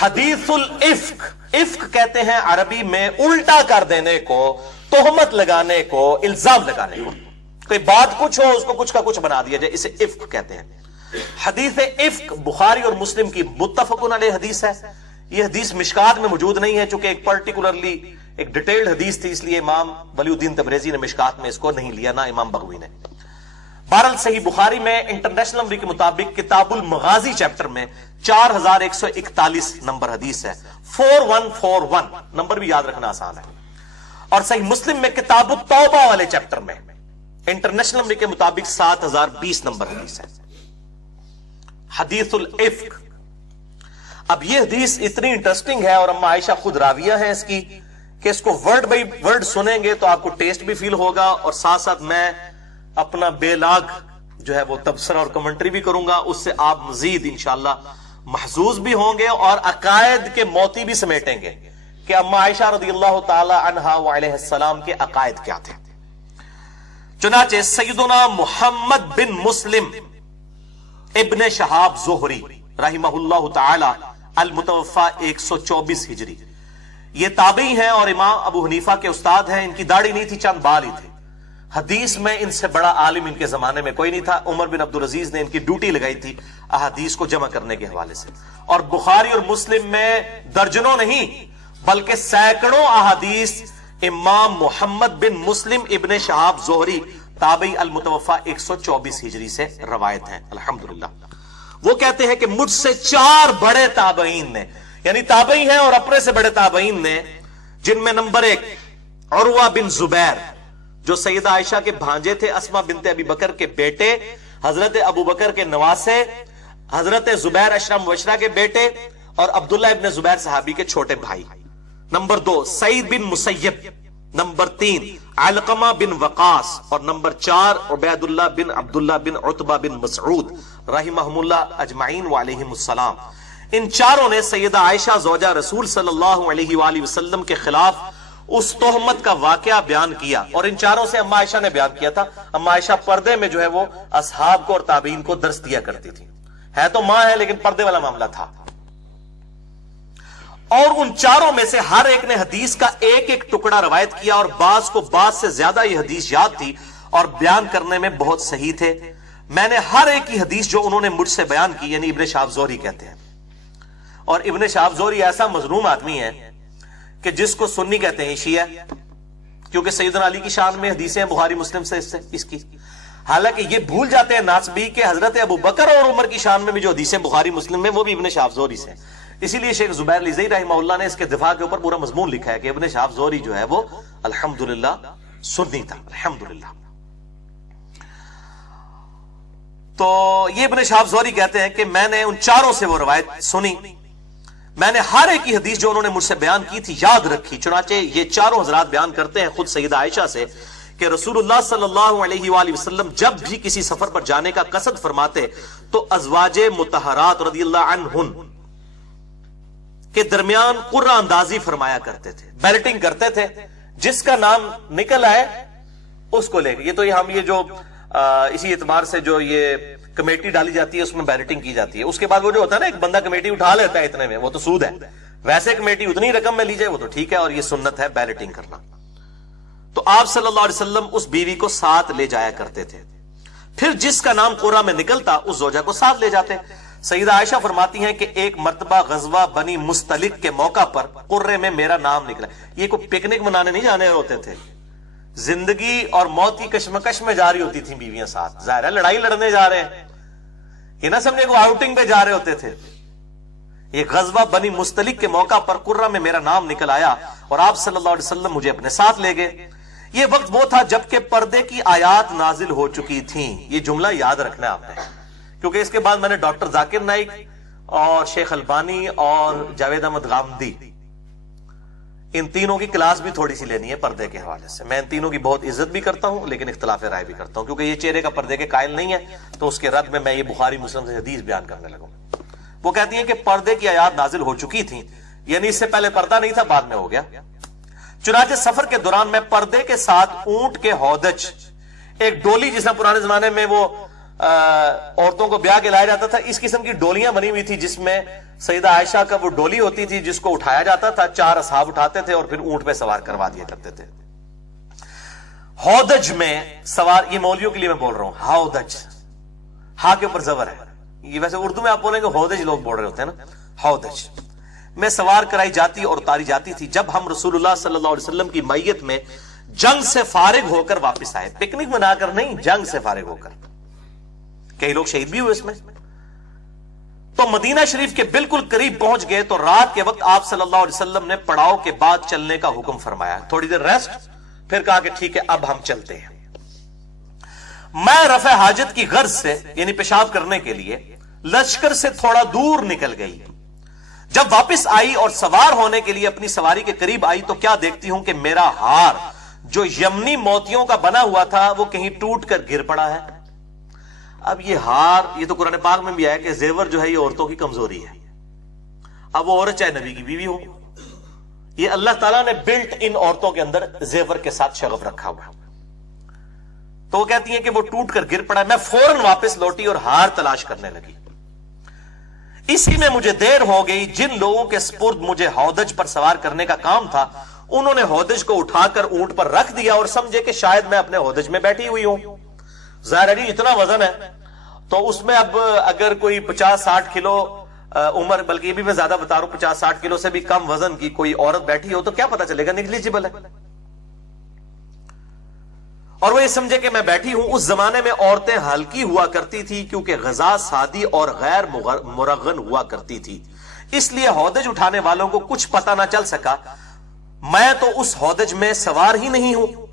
حدیث الافک، افک کہتے ہیں عربی میں الٹا کر دینے کو، تہمت لگانے کو، الزام لگانے کو، کوئی بات کچھ ہو اس کو کچھ کا کچھ بنا دیا جائے، اسے افک کہتے ہیں۔ حدیث افک بخاری اور مسلم کی متفقن علیہ حدیث ہے۔ یہ حدیث مشکات میں موجود نہیں ہے چونکہ ایک پرٹیکولرلی ایک ڈیٹیلڈ حدیث تھی، اس لیے امام ولی الدین تبریزی نے مشکات میں اس کو نہیں لیا، نہ امام بغوی نے۔ بہرحال صحیح بخاری میں انٹرنیشنل نمبر کے مطابق کتاب المغازی چیپٹر میں 4141 نمبر حدیث ہے، 4141 نمبر بھی یاد رکھنا آسان ہے۔ اور صحیح مسلم میں کتاب التوبہ والے چیپٹر میں انٹرنیشنل نمبر کے مطابق 7020 نمبر حدیث ہے، حدیث الافک۔ اب یہ حدیث اتنی انٹرسٹنگ ہے اور اما عائشہ خود راویہ ہیں اس کی کہ اس کو ورڈ بائی ورڈ سنیں گے تو آپ کو ٹیسٹ بھی فیل ہوگا، اور ساتھ ساتھ میں اپنا بے لاگ جو ہے وہ تبصرہ اور کمنٹری بھی کروں گا، اس سے آپ مزید انشاءاللہ محظوظ بھی ہوں گے اور عقائد کے موتی بھی سمیٹیں گے کہ اما عائشہ رضی اللہ تعالی عنہا وعلیہ السلام کے عقائد کیا تھے۔ چنانچہ سیدنا محمد بن مسلم ابن شہاب زہری رحمہ اللہ تعالی المتوفى 124 ہجری، یہ تابعی ہیں اور امام ابو حنیفہ کے استاد ہیں۔ ان کی داڑھی نہیں تھی، چند بال ہی تھے۔ حدیث میں ان سے بڑا عالم ان کے زمانے میں کوئی نہیں تھا۔ عمر بن عبدالعزیز نے ان کی ڈیوٹی لگائی تھی احادیث کو جمع کرنے کے حوالے سے، اور بخاری اور مسلم میں درجنوں نہیں بلکہ سینکڑوں احادیث امام محمد بن مسلم ابن شہاب زہری تابعی المتوفى 124 ہجری سے روایت ہیں الحمدللہ۔ وہ کہتے ہیں کہ مجھ سے 4 بڑے تابعین نے، یعنی تابعی ہیں اور اپنے سے بڑے تابعین نے، جن میں نمبر 1 عروہ بن زبیر جو سیدہ عائشہ کے بھانجے تھے، اسماء بنت ابی بکر کے بیٹے، حضرت ابو بکر کے نواسے، حضرت زبیر اشرا مبشرہ کے بیٹے، اور عبداللہ ابن زبیر صحابی کے چھوٹے بھائی۔ نمبر 2 سعید بن مسیب، نمبر 3 علقمہ بن وقاص، اور نمبر 4 عبید اللہ بن عبداللہ بن عتبہ بن مسعود رحمہم اللہ اجمعین وعلیہم السلام۔ ان چاروں نے سیدہ عائشہ زوجہ رسول صلی اللہ علیہ وآلہ وسلم کے خلاف اس تہمت کا واقعہ بیان کیا، اور ان چاروں سے اما عائشہ نے بیان کیا تھا۔ اما عائشہ پردے میں جو ہے وہ اصحاب کو اور تابعین کو درس دیا کرتی تھی، ہے تو ماں ہے لیکن پردے والا معاملہ تھا۔ اور ان چاروں میں سے ہر ایک نے حدیث کا ایک ایک ٹکڑا روایت کیا، اور بعض کو بعض سے زیادہ یہ حدیث یاد تھی اور بیان کرنے میں بہت صحیح تھے۔ میں نے ہر ایک کی حدیث جو انہوں نے مجھ سے بیان کی، یعنی ابن شہاب زہری کہتے ہیں، اور ابن شہاب زہری ایسا مظلوم آدمی ہے کہ جس کو سنی کہتے ہیں شیعہ، کیونکہ سیدنا علی کی شان میں حدیثیں ہیں بخاری مسلم سے اس کی، حالانکہ یہ بھول جاتے ہیں ناصبی کہ حضرت ابو بکر اور عمر کی شان میں بھی جو حدیثیں بخاری مسلم میں وہ بھی ابن شہاب زہری سے، اسی لیے شیخ زبیر لیزئی رحمہ اللہ نے اس کے دفاع کے اوپر پورا مضمون لکھا ہے کہ ابن شہاب زہری جو ہے وہ الحمدللہ سنی تھا الحمدللہ۔ تو یہ ابن شہاب زہری کہتے ہیں کہ میں نے ان چاروں سے وہ روایت سنی، میں نے ہر ایک کی حدیث جو انہوں نے مجھ سے بیان کی تھی یاد رکھی۔ چنانچہ یہ چاروں حضرات بیان کرتے ہیں خود سیدہ عائشہ سے کہ رسول اللہ صلی اللہ علیہ وآلہ وسلم جب بھی کسی سفر پر جانے کا قصد فرماتے تو ازواج مطہرات رضی اللہ عنہن کے درمیان قرہ اندازی فرمایا کرتے تھے، بیلٹنگ کرتے تھے، جس کا نام نکل آئے اس کو لے کے۔ یہ تو ہم یہ جو اسی اعتبار سے جو یہ کمیٹی ڈالی جاتی ہے اس میں بیلٹنگ کی جاتی ہے، اس کے بعد وہ جو ہوتا ہے نا ایک بندہ کمیٹی اٹھا لیتا ہے اتنے میں، وہ تو سود ہے، ویسے کمیٹی اتنی رقم میں لی جائے وہ تو ٹھیک ہے، اور یہ سنت ہے بیلٹنگ کرنا۔ تو آپ صلی اللہ علیہ وسلم اس بیوی کو ساتھ لے جایا کرتے تھے، پھر جس کا نام قرہ میں نکلتا اس زوجہ کو ساتھ لے جاتے۔ سیدہ عائشہ فرماتی ہیں کہ ایک مرتبہ غزوہ بنی مستلق کے موقع پر قرے میں میرا نام نکلا۔ یہ کوئی پکنک منانے نہیں جانے ہوتے تھے، زندگی اور موت کی کشمکش میں جا رہی ہوتی تھی بیویاں ساتھ، ظاہر ہے لڑائی لڑنے جا رہے ہیں، یہ نہ سمجھے کو آؤٹنگ پہ جا رہے ہوتے تھے۔ یہ غزوہ بنی مستلق کے موقع پر قرہ میں میرا نام نکل آیا اور آپ صلی اللہ علیہ وسلم مجھے اپنے ساتھ لے گئے۔ یہ وقت وہ تھا جبکہ پردے کی آیات نازل ہو چکی تھیں۔ یہ جملہ یاد رکھنا ہے آپ نے، کیونکہ اس کے بعد میں نے ڈاکٹر ذاکر نائک اور شیخ البانی اور جاوید احمد غامدی ان تینوں کی کلاس بھی تھوڑی سی لینی ہے پردے کے حوالے سے۔ میں ان تینوں کی بہت عزت بھی کرتا ہوں لیکن اختلاف رائے بھی کرتا ہوں، کیونکہ یہ چہرے کا پردے کے قائل نہیں ہے، تو اس کے رد میں یہ بخاری مسلم سے حدیث بیان کرنے لگوں۔ وہ کہتی ہیں کہ پردے کی آیات نازل ہو چکی تھیں، یعنی اس سے پہلے پردہ نہیں تھا، بعد میں ہو گیا۔ چنانچہ سفر کے دوران میں پردے کے ساتھ اونٹ کے ہودج، ایک ڈولی جس طرح پرانے زمانے میں وہ عورتوں کو بیاہ کے لایا جاتا تھا، اس قسم کی ڈولیاں بنی ہوئی تھی جس میں سیدہ عائشہ کا وہ ڈولی ہوتی تھی جس کو اٹھایا جاتا تھا، 4 اصحاب اٹھاتے تھے اور پھر اونٹ پہ سوار کروا دیا کرتے تھے۔ ہودج میں سوار، یہ مولویوں کے لیے میں بول رہا ہوں، ہودج، ہا کے اوپر زبر ہے، یہ ویسے اردو میں آپ بولیں گے ہودج، لوگ بول رہے ہوتے ہیں نا، ہودج میں سوار کرائی جاتی اور اتاری جاتی تھی جب ہم رسول اللہ صلی اللہ علیہ وسلم کی میت میں جنگ سے فارغ ہو کر واپس آئے، پکنک منا کر نہیں، جنگ سے فارغ ہو کر، کئی لوگ شہید بھی ہوئے اس میں۔ تو مدینہ شریف کے بالکل قریب پہنچ گئے تو رات کے وقت آپ صلی اللہ علیہ وسلم نے پڑاؤ کے بعد چلنے کا حکم فرمایا، تھوڑی دیر ریسٹ، پھر کہا کہ ٹھیک ہے اب ہم چلتے ہیں۔ میں رفع حاجت کی غرض سے یعنی پیشاب کرنے کے لیے لشکر سے تھوڑا دور نکل گئی، جب واپس آئی اور سوار ہونے کے لیے اپنی سواری کے قریب آئی تو کیا دیکھتی ہوں کہ میرا ہار جو یمنی موتیوں کا بنا ہوا تھا وہ کہیں ٹوٹ کر گر پڑا ہے۔ اب یہ ہار، یہ تو قرآن پاک میں بھی آیا کہ زیور جو ہے یہ عورتوں کی کمزوری ہے، اب وہ عورت چاہے نبی کی بیوی ہو، یہ اللہ تعالیٰ نے بلٹ ان عورتوں کے اندر زیور کے ساتھ شغف رکھا ہوا۔ تو وہ کہتی ہیں کہ وہ ٹوٹ کر گر پڑا، میں فوراً واپس لوٹی اور ہار تلاش کرنے لگی، اسی میں مجھے دیر ہو گئی۔ جن لوگوں کے سپرد مجھے ہودج پر سوار کرنے کا کام تھا انہوں نے ہودج کو اٹھا کر اونٹ پر رکھ دیا اور سمجھے کہ شاید میں اپنے ہودج میں بیٹھی ہوئی ہوں۔ ظاہر ہے اتنا وزن ہے تو اس میں اب اگر کوئی 50-60 کلو عمر، بلکہ یہ بھی میں زیادہ بتا رہا ہوں، 50-60 کلو سے بھی کم وزن کی کوئی عورت بیٹھی ہو تو کیا پتا چلے گا، نیگلیجبل ہے۔ اور وہ یہ سمجھے کہ میں بیٹھی ہوں۔ اس زمانے میں عورتیں ہلکی ہوا کرتی تھی کیونکہ غذا سادی اور غیر مرغن ہوا کرتی تھی، اس لیے ہودج اٹھانے والوں کو کچھ پتہ نہ چل سکا۔ میں تو اس ہودج میں سوار ہی نہیں ہوں،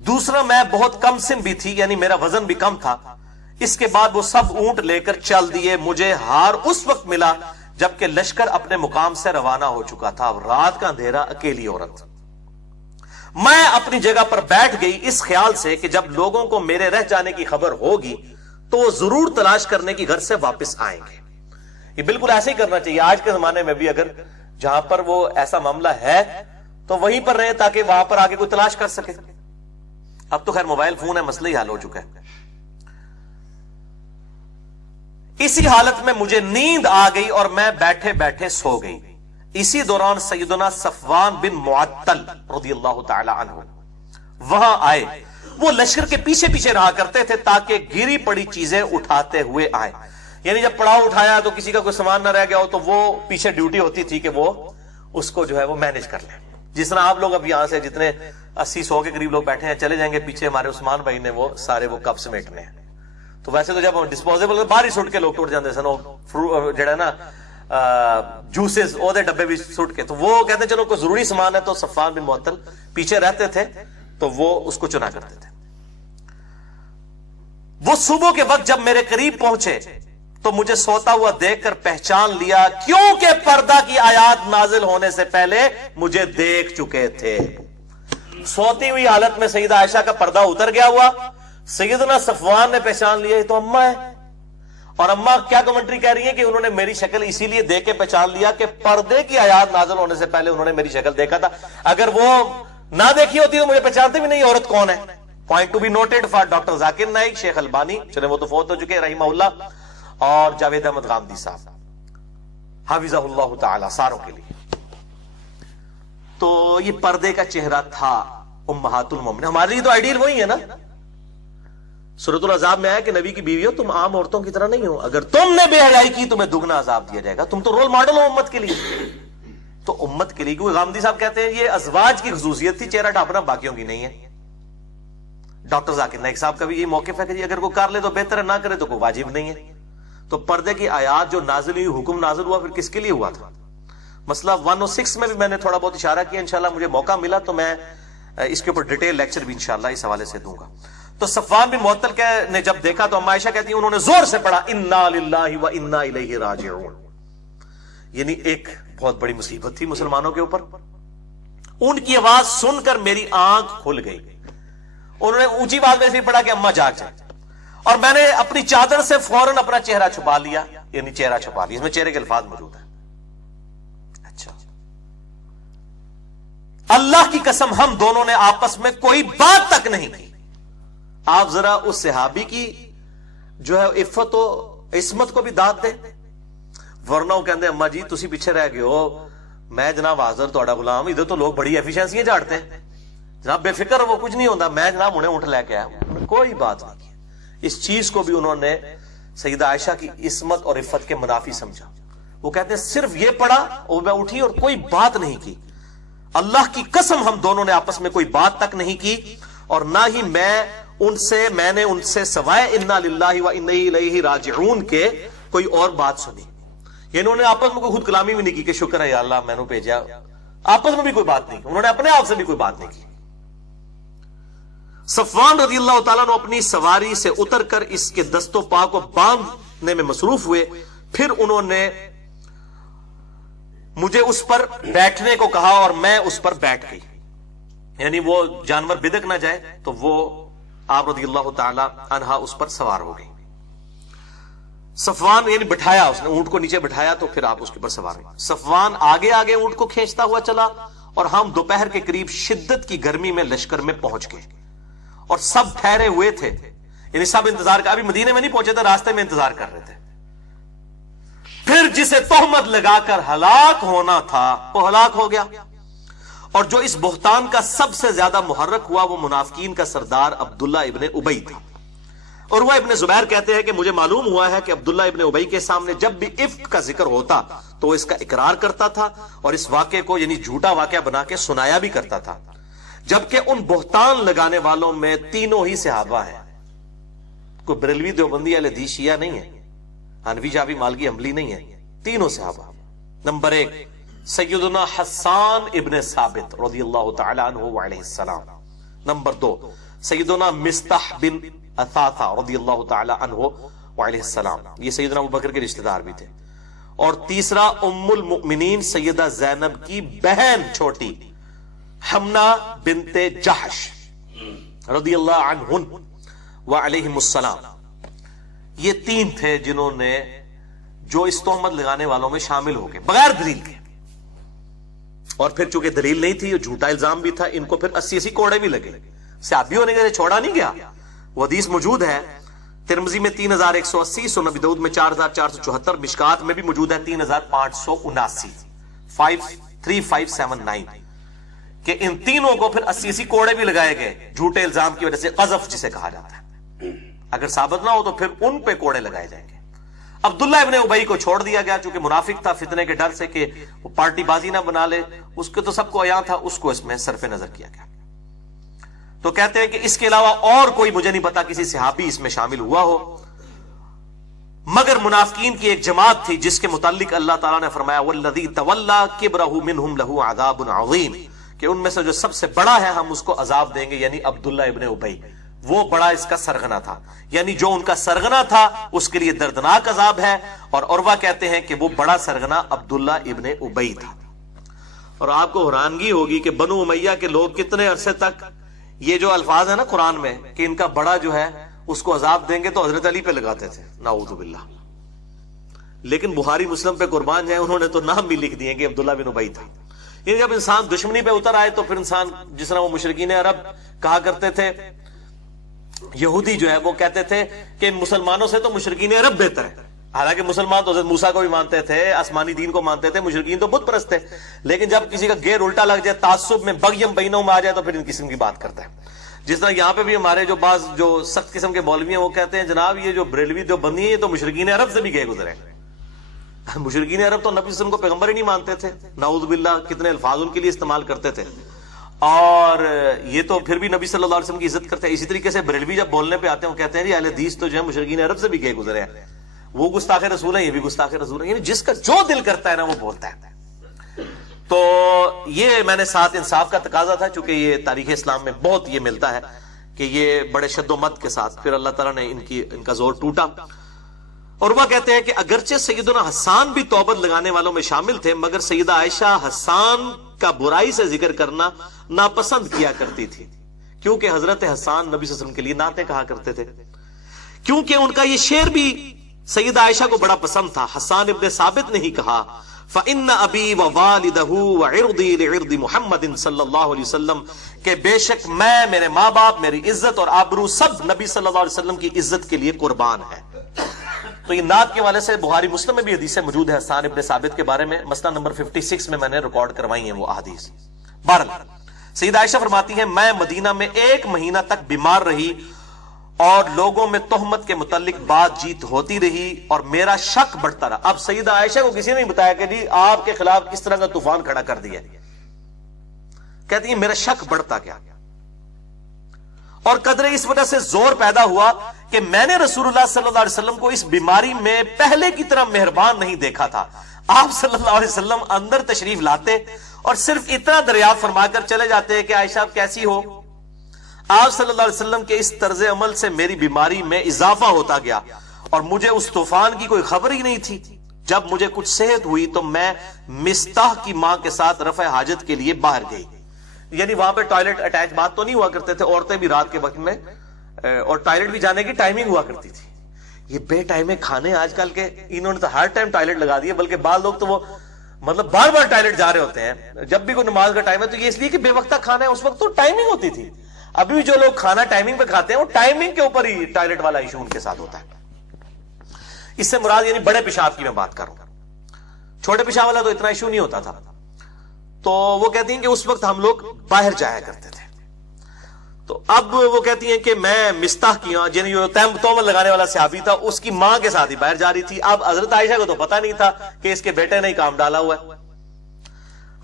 دوسرا میں بہت کم سن بھی تھی، یعنی میرا وزن بھی کم تھا۔ اس کے بعد وہ سب اونٹ لے کر چل دیے۔ مجھے ہار اس وقت ملا جبکہ لشکر اپنے مقام سے روانہ ہو چکا تھا، رات کا اندھیرا، اکیلی عورت۔ میں اپنی جگہ پر بیٹھ گئی اس خیال سے کہ جب لوگوں کو میرے رہ جانے کی خبر ہوگی تو وہ ضرور تلاش کرنے کی غرض سے واپس آئیں گے۔ یہ بالکل ایسے ہی کرنا چاہیے آج کے زمانے میں بھی، اگر جہاں پر وہ ایسا معاملہ ہے تو وہیں پر رہیں تاکہ وہاں پر آگے کوئی تلاش کر سکے۔ اب تو خیر موبائل فون ہے، مسئلہ ہی حل ہو چکا ہے۔ اسی حالت میں مجھے نیند آ گئی اور میں بیٹھے بیٹھے سو گئی۔ اسی دوران سیدنا صفوان بن معطل رضی اللہ تعالی عنہ وہاں آئے۔ وہ لشکر کے پیچھے پیچھے رہا کرتے تھے تاکہ گری پڑی چیزیں اٹھاتے ہوئے آئیں، یعنی جب پڑاؤ اٹھایا تو کسی کا کوئی سامان نہ رہ گیا ہو تو وہ پیچھے ڈیوٹی ہوتی تھی کہ وہ اس کو جو ہے وہ مینج کر لیں۔ جس طرح آپ لوگ اب یہاں سے جتنے 80-100 کے قریب لوگ بیٹھے ہیں، چلے جائیں گے پیچھے ہمارے عثمان بھائی نے وہ سارے وہ کپ سمیٹنے ہیں۔ تو ویسے تو جب ڈسپوزیبل باہر ہی سٹ کے لوگ ٹوٹ جاتے سن، جڑا نا جوسز او دے ڈبے بھی سٹ کے، تو وہ کہتے ہیں چلو کوئی ضروری سامان ہے، تو صفوان بن معطل پیچھے رہتے تھے تو وہ اس کو چنا کرتے تھے۔ وہ صبح کے وقت جب میرے قریب پہنچے تو مجھے سوتا ہوا دیکھ کر پہچان لیا، کیونکہ پردہ کی آیات نازل ہونے سے پہلے مجھے دیکھ چکے تھے۔ سوتی ہوئی حالت میں سیدہ عائشہ کا پردہ اتر گیا ہوا، سیدنا صفوان نے پہچان لیا یہ تو اماں ہے۔ اور اماں کیا کمنٹری کہہ رہی ہے کہ انہوں نے میری شکل اسی لیے دیکھ کے پہچان لیا کہ پردے کی آیات نازل ہونے سے پہلے انہوں نے میری شکل دیکھا تھا، اگر وہ نہ دیکھی ہوتی تو مجھے پہچانتے بھی نہیں عورت کون ہے۔ Point to be noted for doctor Zakir Naik, Sheikh Albani, چلے وہ تو فوت ہو چکے رحمہ اللہ، اور جاوید احمد غامدی صاحب حافظہ اللہ تعالی، ساروں کے لیے۔ تو یہ پردے کا چہرہ تھا امہات المومنین۔ ہمارے لیے تو آئیڈیل وہی ہے نا، سورۃ العذاب میں آیا کہ نبی کی بیوی ہو تم عام عورتوں کی طرح نہیں ہو، اگر تم نے بے حیائی کی تمہیں دگنا عذاب دیا جائے گا، تم تو رول ماڈل ہو امت کے لیے۔ تو امت کے لیے، کیونکہ غامدی صاحب کہتے ہیں یہ ازواج کی خصوصیت تھی چہرہ ڈھانپنا، باقیوں کی نہیں ہے۔ ڈاکٹر ذاکر نائک صاحب کا بھی یہی موقف ہے کہ اگر کوئی کر لے تو بہتر ہے، نہ کرے تو کوئی واجب نہیں ہے۔ تو پردے کی آیات جو نازل ہوئی، حکم نازل ہوا، پھر کس کے لیے ہوا تھا؟ مسئلہ 106 میں بھی میں نے تھوڑا بہت اشارہ کیا، انشاءاللہ مجھے موقع ملا تو میں اس کے اوپر ڈیٹیل لیکچر بھی انشاءاللہ اس حوالے سے دوں گا۔ تو صفوان بن معطل نے جب دیکھا تو اما عائشہ کہتی ہیں انہوں نے زور سے پڑھا انا للہ و انا الیہ راجعون، یعنی ایک بہت بڑی مصیبت تھی مسلمانوں کے اوپر۔ ان کی آواز سن کر میری آنکھ کھل گئی، انہوں نے اونچی آواز میں سے پڑھا کہ اما جاگ جائے، اور میں نے اپنی چادر سے فوراً اپنا چہرہ چھپا لیا، یعنی چہرہ چھپا لیا، اس میں چہرے کے الفاظ موجود ہیں۔ اچھا، اللہ کی قسم ہم دونوں نے آپس میں کوئی بات تک نہیں کی۔ آپ ذرا اس صحابی کی جو ہے عفت و عصمت کو بھی داد دے. ورنہ وہ کہتے ہیں اما جی تسی پیچھے رہ گئے ہو, میں جناب حاضر تہاڈا غلام, ادھر تو لوگ بڑی ایفیشنسیاں جھاڑتے ہیں جناب, بے فکر وہ کچھ نہیں ہوتا, میں جناب انہیں اونٹ لے کے آیا. کوئی بات نہیں. اس چیز کو بھی انہوں نے سیدہ عائشہ کی عصمت اور عفت کے منافی سمجھا. وہ کہتے ہیں صرف یہ پڑھا اور میں اٹھی اور کوئی بات نہیں کی. اللہ کی قسم ہم دونوں نے آپس میں کوئی بات تک نہیں کی, اور نہ ہی میں نے ان سے سوائے انا للہ و انا الیہ راجعون کے کوئی اور بات سنی. یہ انہوں نے آپس میں کوئی خود کلامی بھی نہیں کی کہ شکر ہے یا اللہ میں نے بھیجا, آپس میں بھی کوئی بات نہیں کی, انہوں نے اپنے آپ سے بھی کوئی بات نہیں کی. صفوان رضی اللہ تعالیٰ نے اپنی سواری سے اتر کر اس کے دست و پا کو باندھنے میں مصروف ہوئے. پھر انہوں نے مجھے اس پر بیٹھنے کو کہا اور میں اس پر بیٹھ گئی, یعنی وہ جانور بدک نہ جائے, تو وہ آپ رضی اللہ تعالی عنہا اس پر سوار ہو گئی. صفوان یعنی بٹھایا, اس نے اونٹ کو نیچے بٹھایا تو پھر آپ اس کے پر سوار ہوئے. صفوان آگے آگے اونٹ کو کھینچتا ہوا چلا, اور ہم دوپہر کے قریب شدت کی گرمی میں لشکر میں پہنچ گئے, اور سب ٹھہرے ہوئے تھے, یعنی سب انتظار کر, ابھی مدینے میں نہیں پہنچے تھے, راستے میں انتظار کر رہے تھے. پھر جسے تہمت لگا کر ہلاک ہونا تھا وہ ہلاک ہو گیا, اور جو اس بہتان کا سب سے زیادہ محرک ہوا وہ منافقین کا سردار عبداللہ ابن ابی تھا. اور وہ ابن زبیر کہتے ہیں کہ مجھے معلوم ہوا ہے کہ عبداللہ ابن ابی کے سامنے جب بھی افک کا ذکر ہوتا تو وہ اس کا اقرار کرتا تھا, اور اس واقعے کو یعنی جھوٹا واقعہ بنا کے سنایا بھی کرتا تھا. جبکہ ان بہتان لگانے والوں میں تینوں ہی صحابہ ہیں, کوئی بریلوی دیوبندی اہل حدیث شیعہ نہیں ہے, حنفی شافعی مالکی حنبلی نہیں ہے, تینوں صحابہ. نمبر 1 سیدنا حسان ابن ثابت رضی اللہ تعالی عنہ وعلیہ السلام. نمبر 2 سیدنا مستح بن اثاثہ رضی اللہ تعالی عنہ وعلیہ السلام, یہ سیدنا ابوبکر کے رشتہ دار بھی تھے. اور تیسرا ام المؤمنین سیدہ زینب کی بہن چھوٹی حمنہ بنت جحش رضی اللہ عنہن وعلیہم السلام. یہ 3 تھے جنہوں نے جو اس تہمت لگانے والوں میں شامل ہو گئے بغیر دلیل کے. اور پھر چونکہ دلیل نہیں تھی, جھوٹا الزام بھی تھا, ان کو پھر 80 کوڑے بھی لگے. صحابی ہونے کے چھوڑا نہیں گیا. وہ حدیث موجود ہے ترمذی میں 3180, سنن ابی داؤد میں 4474, مشکات میں بھی موجود ہے 3579 53579 کہ ان تینوں کو پھر 80 کوڑے بھی لگائے گئے جھوٹے الزام کی وجہ سے, قذف جسے کہا جاتا ہے. اگر ثابت نہ ہو تو پھر ان پہ کوڑے لگائے جائیں گے. عبداللہ ابن ابی کو چھوڑ دیا گیا چونکہ منافق تھا, فتنے کے ڈر سے کہ وہ پارٹی بازی نہ بنا لے, اس کے تو سب کو عیاں تھا, اس کو اس میں صرف نظر کیا گیا. تو کہتے ہیں کہ اس کے علاوہ اور کوئی مجھے نہیں پتا کسی صحابی اس میں شامل ہوا ہو, مگر منافقین کی ایک جماعت تھی جس کے متعلق اللہ تعالیٰ نے فرمایا والذی تولی کبرہ منہم لہ عذاب عظیم, کہ ان میں سے جو سب سے بڑا ہے ہم اس کو عذاب دیں گے, یعنی عبداللہ ابن ابی, وہ بڑا اس کا سرغنہ تھا, یعنی جو ان کا سرغنہ تھا اس کے لیے دردناک عذاب ہے. اور عروہ کہتے ہیں کہ وہ بڑا سرغنہ عبداللہ ابن ابی تھا. اور آپ کو حیرانگی ہوگی کہ بنو امیہ کے لوگ کتنے عرصے تک یہ جو الفاظ ہیں نا قرآن میں کہ ان کا بڑا جو ہے اس کو عذاب دیں گے, تو حضرت علی پہ لگاتے تھے, نعوذ باللہ. لیکن بخاری مسلم پہ قربان جائیں, انہوں نے تو نام بھی لکھ دیے کہ عبداللہ بن ابی تھا. یہ جب انسان دشمنی پہ اتر آئے تو پھر انسان, جس طرح وہ مشرکین عرب کہا کرتے تھے, یہودی جو ہے وہ کہتے تھے کہ ان مسلمانوں سے تو مشرکین عرب بہتر ہے. حالانکہ مسلمان تو حضرت موسیٰ کو بھی مانتے تھے, آسمانی دین کو مانتے تھے, مشرکین تو بت پرست تھے. لیکن جب کسی کا گیر الٹا لگ جائے, تعصب میں بغیم بینوں میں آ جائے, تو پھر ان قسم کی بات کرتا ہے. جس طرح یہاں پہ بھی ہمارے جو بعض جو سخت قسم کے مولوی ہیں وہ کہتے ہیں جناب یہ جو بریلوی دیوبندی ہیں یہ تو مشرکین عرب سے بھی گئے گزرے. مشرکین عرب تو نبی صلی اللہ علیہ وسلم کو پیغمبر ہی نہیں مانتے تھے, نعوذ باللہ, کتنے الفاظ ان کے لیے استعمال کرتے تھے. اور یہ تو پھر بھی نبی صلی اللہ علیہ وسلم کی عزت کرتے ہیں. اسی طریقے سے بریلوی جب بولنے پہ آتے ہیں وہ کہتے ہیں جی اہل حدیث تو جو ہے مشرکین عرب سے بھی گئے گزرے ہیں, وہ گستاخ رسول ہیں, یہ بھی گستاخ رسول ہیں. یعنی جس کا جو دل کرتا ہے نا وہ بولتا ہے. تو یہ میں نے ساتھ انصاف کا تقاضا تھا, چونکہ یہ تاریخ اسلام میں بہت یہ ملتا ہے کہ یہ بڑے شد و مت کے ساتھ پھر اللہ تعالیٰ نے ان کا زور ٹوٹا. اور وہ کہتے ہیں کہ اگرچہ سیدنا حسان بھی توبت لگانے والوں میں شامل تھے, مگر سیدہ عائشہ حسان کا برائی سے ذکر کرنا ناپسند کیا کرتی تھی, کیونکہ حضرت حسان نبی صلی اللہ علیہ وسلم کے لیے نعتیں کہا کرتے تھے. کیونکہ ان کا یہ شعر بھی سیدہ عائشہ کو بڑا پسند تھا. حسان ابن ثابت نے ہی کہا فَإِنَّ أَبِي وَوَالِدَهُ وَعِرْضِي لِعِرْضِ مُحَمَّدٍ صلی اللہ علیہ وسلم, کہ بے شک میں, میرے ماں باپ, میری عزت اور آبرو سب نبی صلی اللہ علیہ وسلم کی عزت کے لیے قربان ہے. تو یہ نعت کے والے سے بخاری مسلم میں بھی حدیثیں موجود ہے حسان ابن ثابت کے بارے میں، مسئلہ نمبر 56 میں نے ریکارڈ کروائی ہیں وہ احادیث۔ بہرحال سیدہ عائشہ فرماتی ہیں میں مدینہ میں 1 مہینہ تک بیمار رہی اور لوگوں میں تہمت کے متعلق بات چیت ہوتی رہی اور میرا شک بڑھتا رہا۔ اب سیدہ عائشہ کو کسی نے نہیں بتایا کہ جی آپ کے خلاف اس طرح کا طوفان کھڑا کر دیا، کہتی ہیں میرا شک بڑھتا گیا اور قدرے اس وجہ سے زور پیدا ہوا کہ میں نے رسول اللہ صلی اللہ علیہ وسلم کو اس بیماری میں پہلے کی طرح مہربان نہیں دیکھا تھا۔ آپ صلی اللہ علیہ وسلم اندر تشریف لاتے اور صرف اتنا دریافت فرما کر چلے جاتے کہ عائشہ کیسی ہو۔ آپ صلی اللہ علیہ وسلم کے اس طرز عمل سے میری بیماری میں اضافہ ہوتا گیا اور مجھے اس طوفان کی کوئی خبر ہی نہیں تھی۔ جب مجھے کچھ صحت ہوئی تو میں مستح کی ماں کے ساتھ رفع حاجت کے لیے باہر گئی، یعنی وہاں پہ ٹوائلٹ اٹیچ بات تو نہیں ہوا کرتے تھے، عورتیں بھی رات کے وقت میں اور ٹوائلٹ بھی جانے کی ٹائمنگ ہوا کرتی تھی۔ یہ بے ٹائم کھانے آج کل کے انہوں نے تو ہر ٹائم ٹوائلٹ لگا دیا، بلکہ بعض لوگ تو وہ مطلب بار بار ٹوائلٹ جا رہے ہوتے ہیں جب بھی کوئی نماز کا ٹائم ہے، تو یہ اس لیے کہ بے وقتہ کھانا ہے، اس وقت تو ٹائمنگ ہوتی تھی۔ ابھی بھی جو لوگ کھانا ٹائمنگ پہ کھاتے ہیں وہ ٹائمنگ کے اوپر ہی ٹوائلٹ والا ایشو ان کے ساتھ ہوتا ہے۔ اس سے مراد یعنی بڑے پیشاب کی میں بات کروں، چھوٹے پیشاب والا تو اتنا ایشو نہیں ہوتا تھا۔ تو وہ کہتی ہیں کہ اس وقت ہم لوگ باہر جایا کرتے تھے۔ تو اب وہ کہتی ہیں کہ میں مستح کی یعنی جو تہمت لگانے والا صحابی تھا اس کی ماں کے ساتھ ہی باہر جا رہی تھی۔ اب حضرت عائشہ کو تو پتہ نہیں تھا کہ اس کے بیٹے نے ہی کام ڈالا ہوا ہے۔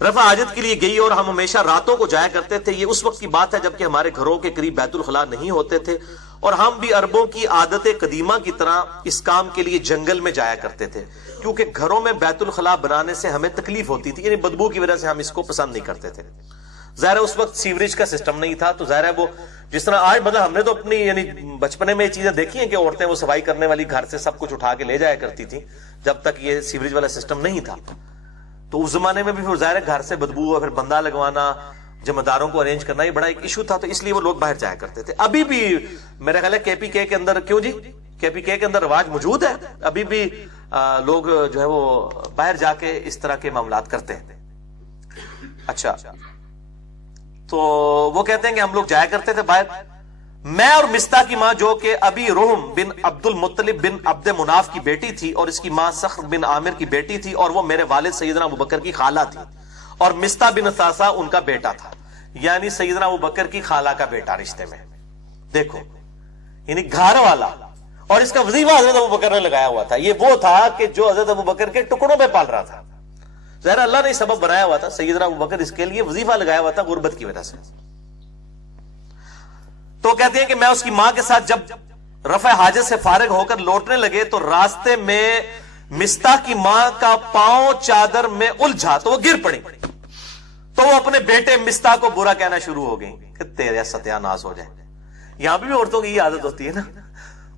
رفع حاجت کے لیے گئی اور ہم ہمیشہ راتوں کو جایا کرتے تھے۔ یہ اس وقت کی بات ہے جبکہ ہمارے گھروں کے قریب بیت الخلاء نہیں ہوتے تھے اور ہم بھی عربوں کی عادت قدیمہ کی طرح اس کام کے لیے جنگل میں جایا کرتے تھے، کیونکہ گھروں میں بیت الخلاء بنانے سے ہمیں تکلیف ہوتی تھی، یعنی بدبو کی وجہ سے ہم اس کو پسند نہیں کرتے تھے۔ ظاہر اس وقت سیوریج کا سسٹم نہیں تھا، تو ظاہر ہے وہ جس طرح آج مطلب ہم نے تو اپنی یعنی بچپنے میں یہ چیزیں دیکھی ہیں کہ عورتیں وہ صفائی کرنے والی گھر سے سب کچھ اٹھا کے لے جایا کرتی تھی جب تک یہ سیوریج والا سسٹم نہیں تھا۔ تو اس زمانے میں بھی پھر ظاہر ہے گھر سے بدبو اور پھر بندہ لگوانا، ذمہ داروں کو ارینج کرنا، یہ بڑا ایک ایشو تھا، تو اس لیے وہ لوگ باہر جایا کرتے تھے۔ ابھی بھی میرا خیال ہے کے پی کے اندر، کیوں جی کے پی کے اندر رواج موجود ہے، ابھی بھی لوگ جو ہے وہ باہر جا کے اس طرح کے معاملات کرتے ہیں۔ اچھا، تو وہ کہتے ہیں کہ ہم لوگ جایا کرتے تھے باہر، میں اور مستح کی ماں جو کہ ابی رحم بن عبد المطلب بن عبد مناف کی بیٹی تھی اور اس کی ماں صخر بن عامر کی بیٹی تھی اور وہ میرے والد سیدنا ابوبکر کی خالہ تھی، اور مستح بن ثاثہ ان کا بیٹا تھا، یعنی سیدنا ابوبکر کی خالہ کا بیٹا رشتے میں۔ دیکھو یعنی گھر والا، اور اس کا وظیفہ حضرت ابوبکر نے لگایا ہوا تھا۔ یہ وہ تھا کہ جو حضرت ابوبکر کے ٹکڑوں پہ پال رہا تھا، ظاہر اللہ نے سبب بنایا ہوا تھا، سیدنا ابوبکر اس کے لیے وظیفہ لگایا ہوا تھا غربت کی وجہ سے۔ تو کہتے ہیں کہ میں اس کی ماں کے ساتھ جب رفع حاجت سے فارغ ہو کر لوٹنے لگے تو راستے میں مستح کی ماں کا پاؤں چادر میں الجھا تو وہ گر پڑی، تو وہ اپنے بیٹے مستح کو برا کہنا شروع ہو گئی کہ تیرے ستیہ ناس ہو جائے۔ یہاں بھی عورتوں کی یہ عادت ہوتی ہے نا،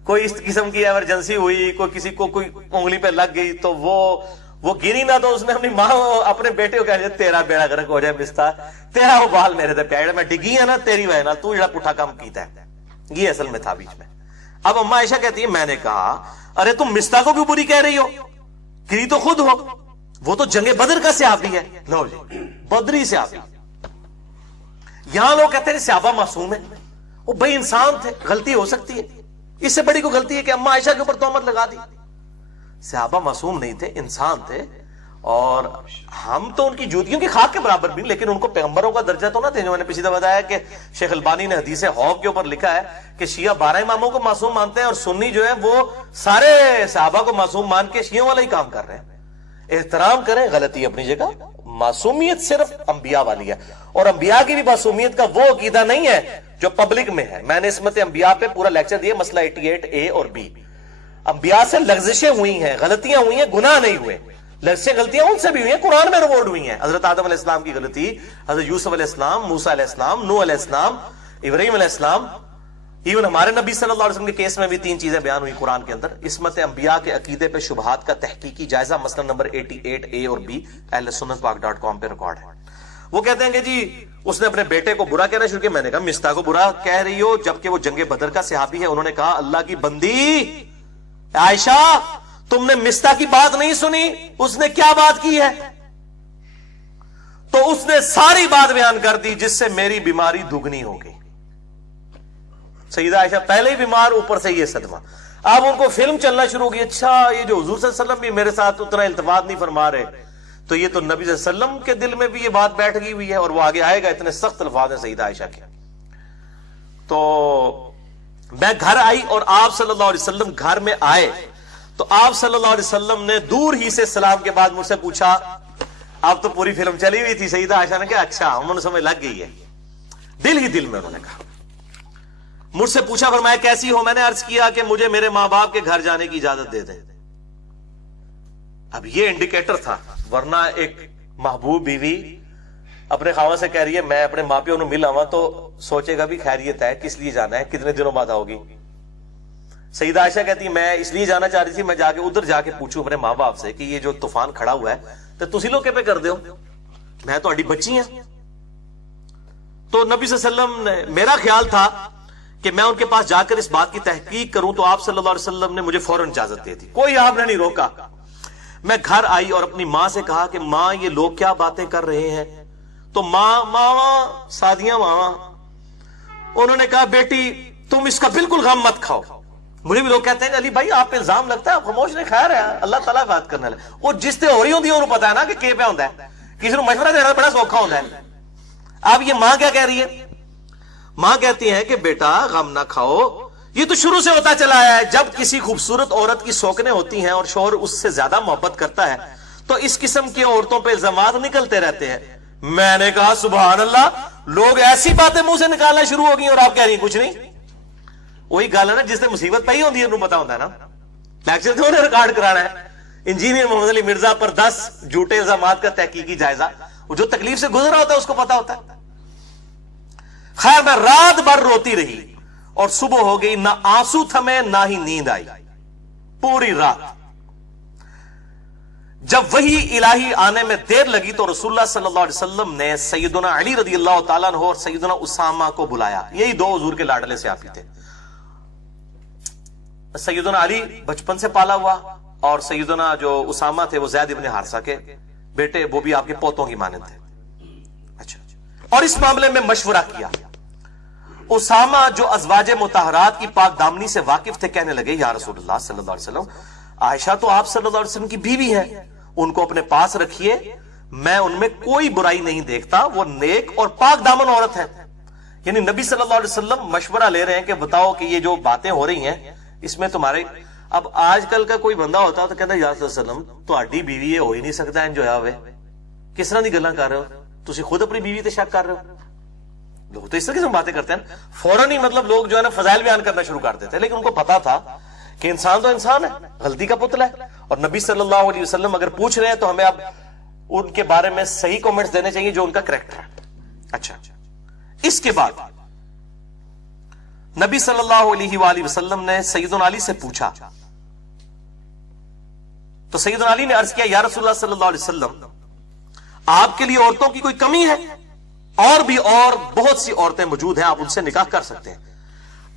کوئی اس قسم کی ایمرجنسی ہوئی، کوئی کسی کو کوئی انگلی پہ لگ گئی تو وہ گری نہ، تو اس نے اپنی ماں اپنے بیٹے کو کہہ دیا تیرا بیڑا غرق ہو جائے مستح، تیرا وہ بال میرے تے پیا، میں ڈگی ہے نا تیری وجہ نال، تو جڑا پٹھا کام کیتا ہے۔ یہ اصل میں تھا بیچ میں۔ اب اما عائشہ کہتی ہے میں نے کہا ارے تم مستح کو کیوں بری کہہ رہی ہو، گری تو خود ہو، وہ تو جنگ بدر کا صحابی ہے۔ لو جی، بدری صحابی۔ یہاں لوگ کہتے ہیں صحابہ معصوم ہیں، وہ بھائی انسان تھے، غلطی ہو سکتی ہے، اس سے بڑی کوئی غلطی ہے کہ اما عائشہ کے اوپر تہمت لگا دی؟ صحابہ معصوم نہیں تھے، انسان تھے، اور ہم تو ان کی جوتیوں کی خاک کے برابر بھی، لیکن ان کو پیغمبروں کا درجہ تو نہ تھے۔ جو میں نے پچھلی دفعہ بتایا کہ شیخ البانی نے حدیث حوض کے اوپر لکھا ہے کہ شیعہ 12 اماموں کو معصوم مانتے ہیں اور سنی جو ہے وہ سارے صحابہ کو معصوم مان کے شیعوں والا ہی کام کر رہے ہیں۔ احترام کریں، غلطی اپنی جگہ، معصومیت صرف انبیاء والی ہے، اور انبیاء کی بھی معصومیت کا وہ عقیدہ نہیں ہے جو پبلک میں ہے۔ میں نے عصمت انبیاء پہ پورا لیکچر دیا، مسئلہ 88A اور B۔ انبیاء سے لغزشیں ہوئی ہیں، غلطیاں ہوئی ہیں، گناہ نہیں ہوئے، لغزشیں غلطیاں ان سے بھی ہوئی ہیں، قرآن میں ریکارڈ ہوئی ہیں۔ حضرت آدم علیہ السلام کی غلطی، حضرت یوسف علیہ السلام، موسیٰ علیہ السلام، نوح علیہ السلام، ابراہیم علیہ السلام، ایون ہمارے نبی صلی اللہ علیہ وسلم کے کیس میں بھی 3 چیزیں بیان ہوئی قرآن کے اندر۔ عصمت انبیاء کے عقیدے پہ شبہات کا تحقیقی جائزہ مسئلہ نمبر 88A اور B اہل سنت پاک.com پہ ریکارڈ ہے۔ وہ کہتے ہیں کہ جی اس نے اپنے بیٹے کو برا کہنا شروع کیا۔ میں نے کہا مستح کو برا کہہ رہی ہو جبکہ وہ جنگ بدر کا صحابی ہے؟ انہوں نے کہا اللہ کی بندی عائشہ تم نے مستح کی بات نہیں سنی، اس نے کیا بات کی ہے؟ تو اس نے ساری بات بیان کر دی جس سے میری بیماری دگنی ہو گئی۔ سیدہ عائشہ پہلے ہی بیمار، اوپر سے یہ صدمہ۔ اب ان کو فلم چلنا شروع ہو گئی، اچھا یہ جو حضور صلی اللہ علیہ وسلم بھی میرے ساتھ اتنا التفات نہیں فرما رہے، تو یہ تو نبی صلی اللہ علیہ وسلم کے دل میں بھی یہ بات بیٹھ گئی ہوئی ہے، اور وہ آگے آئے گا، اتنے سخت الفاظ ہیں سیدہ عائشہ کے۔ تو میں گھر آئی اور آپ صلی اللہ علیہ وسلم گھر میں آئے، تو آپ صلی اللہ علیہ وسلم نے دور ہی سے سلام کے بعد مجھ سے پوچھا، اب تو پوری فلم چلی ہوئی تھی، سیدہ عائشہ نے کہا اچھا، انہوں نے سمجھ لگ گئی ہے، دل ہی دل میں انہوں نے کہا۔ مجھ سے پوچھا، فرمایا کیسی ہو؟ میں نے عرض کیا کہ مجھے میرے ماں باپ کے گھر جانے کی اجازت دے دیں۔ اب یہ انڈیکیٹر تھا، ورنہ ایک محبوب بیوی اپنے خاوند سے کہہ رہی ہے میں اپنے ماں پیوں نے مل آواں، تو سوچے گا بھی خیریت ہے، کس لیے جانا ہے، کتنے دنوں بعد آؤ گی؟ سیدہ عائشہ کہتی ہے میں اس لیے جانا چاہ رہی تھی، میں جا کے ادھر جا کے پوچھوں اپنے ماں باپ سے کہ یہ جو طوفان کھڑا ہوا ہے تو تسی لوگ پہ کر دیو، میں تو اڈی بچی ہیں۔ تو نبی صلی اللہ علیہ وسلم نے، میرا خیال تھا کہ میں ان کے پاس جا کر اس بات کی تحقیق کروں، تو آپ صلی اللہ علیہ وسلم نے مجھے فوراً اجازت دے دی، کوئی آپ نے نہیں روکا۔ میں گھر آئی اور اپنی ماں سے کہا کہ ماں یہ لوگ کیا باتیں کر رہے ہیں؟ تو ماں سادیاں ماں انہوں نے کہا بیٹی تم اس کا بالکل غم مت کھاؤ۔ مجھے بھی لوگ کہتے ہیں علی بھائی آپ پہ الزام لگتا ہے، آپ خاموش نہیں، خیر ہے اللہ تعالیٰ بات کرنے لگے، وہ جس سے ہو رہی ہوتی ہے انہوں پتا ہے نا کہ پہ ہوتا ہے، کسی کو مشورہ دینا بڑا سوکھا ہوتا ہے۔ اب یہ ماں کیا کہہ رہی ہے؟ ماں کہتی ہے کہ بیٹا غم نہ کھاؤ، یہ تو شروع سے ہوتا چلا ہے، جب کسی خوبصورت عورت کی سوکنیں ہوتی ہیں اور شوہر اس سے زیادہ محبت کرتا ہے تو اس قسم کی عورتوں پہ الزامات نکلتے رہتے ہیں۔ میں نے کہا سبحان اللہ، لوگ ایسی باتیں منہ سے نکالنا شروع ہو گئی اور آپ کہہ رہی ہیں کچھ نہیں۔ وہی گل ہے نا، جس نے مصیبت پئی ہوتی ہے انہوں پتا ہوتا ہے نا، لیکچر تو انہیں ریکارڈ کرانا ہے۔ انجینئر محمد علی مرزا پر 10 جھوٹے الزامات کا تحقیقی جائزہ، وہ جو تکلیف سے گزرا ہوتا ہے اس کو پتا ہوتا ہے۔ خیر میں رات بھر روتی رہی اور صبح ہو گئی، نہ آنسو تھمے نہ ہی نیند آئی پوری رات۔ جب وحی الہی آنے میں دیر لگی تو رسول اللہ صلی اللہ علیہ وسلم نے سیدنا علی رضی اللہ تعالیٰ عنہ اور سیدنا اسامہ کو بلایا، یہی دو حضور کے لاڈلے سے آپ ہی تھے۔ سیدنا علی بچپن سے پالا ہوا اور سیدنا جو اسامہ تھے وہ زید ابن حارثہ کے بیٹے، وہ بھی آپ کے پوتوں کی مانند تھے۔ اچھا، اور اس معاملے میں مشورہ کیا۔ اسامہ جو ازواج مطہرات کی پاک دامنی سے واقف تھے کہنے لگے یا رسول اللہ صلی اللہ علیہ وسلم، عائشہ تو آپ صلی اللہ علیہ وسلم کی بیوی ہے، ان کو اپنے پاس رکھیے، میں ان میں کوئی برائی نہیں دیکھتا، وہ نیک اور پاک دامن عورت ہے۔ یعنی نبی صلی اللہ علیہ وسلم مشورہ لے رہے ہیں کہ بتاؤ کہ یہ جو باتیں ہو رہی ہیں اس میں تمہارے، اب آج کل کا کوئی بندہ ہوتا تو کہتا ہے یا رسول اللہ وسلم تو اڈی بیوی ہے، ہو ہی نہیں سکتا انج ہویا ہوئے، کس طرح دی گلاں کر رہے ہو تسی، خود اپنی بیوی تے شک کر رہے ہو۔ لوگ تو اس طرح کی باتیں کرتے ہیں، فوراً ہی مطلب لوگ جو ہے نا فضائل بیان کرنا شروع کر دیتے ہیں، لیکن ان کو پتا تھا کہ انسان تو انسان ہے، غلطی کا پتلا ہے، اور نبی صلی اللہ علیہ وسلم اگر پوچھ رہے ہیں تو ہمیں اب ان کے بارے میں صحیح کامنٹس دینے چاہیے جو ان کا کریکٹر ہے۔ اچھا، اس کے بعد نبی صلی اللہ علیہ وآلہ وسلم نے سیدنا علی سے پوچھا، تو سیدنا علی نے عرض کیا یا رسول اللہ صلی اللہ علیہ وسلم، آپ کے لیے عورتوں کی کوئی کمی ہے؟ اور بھی اور بہت سی عورتیں موجود ہیں، آپ ان سے نکاح کر سکتے ہیں۔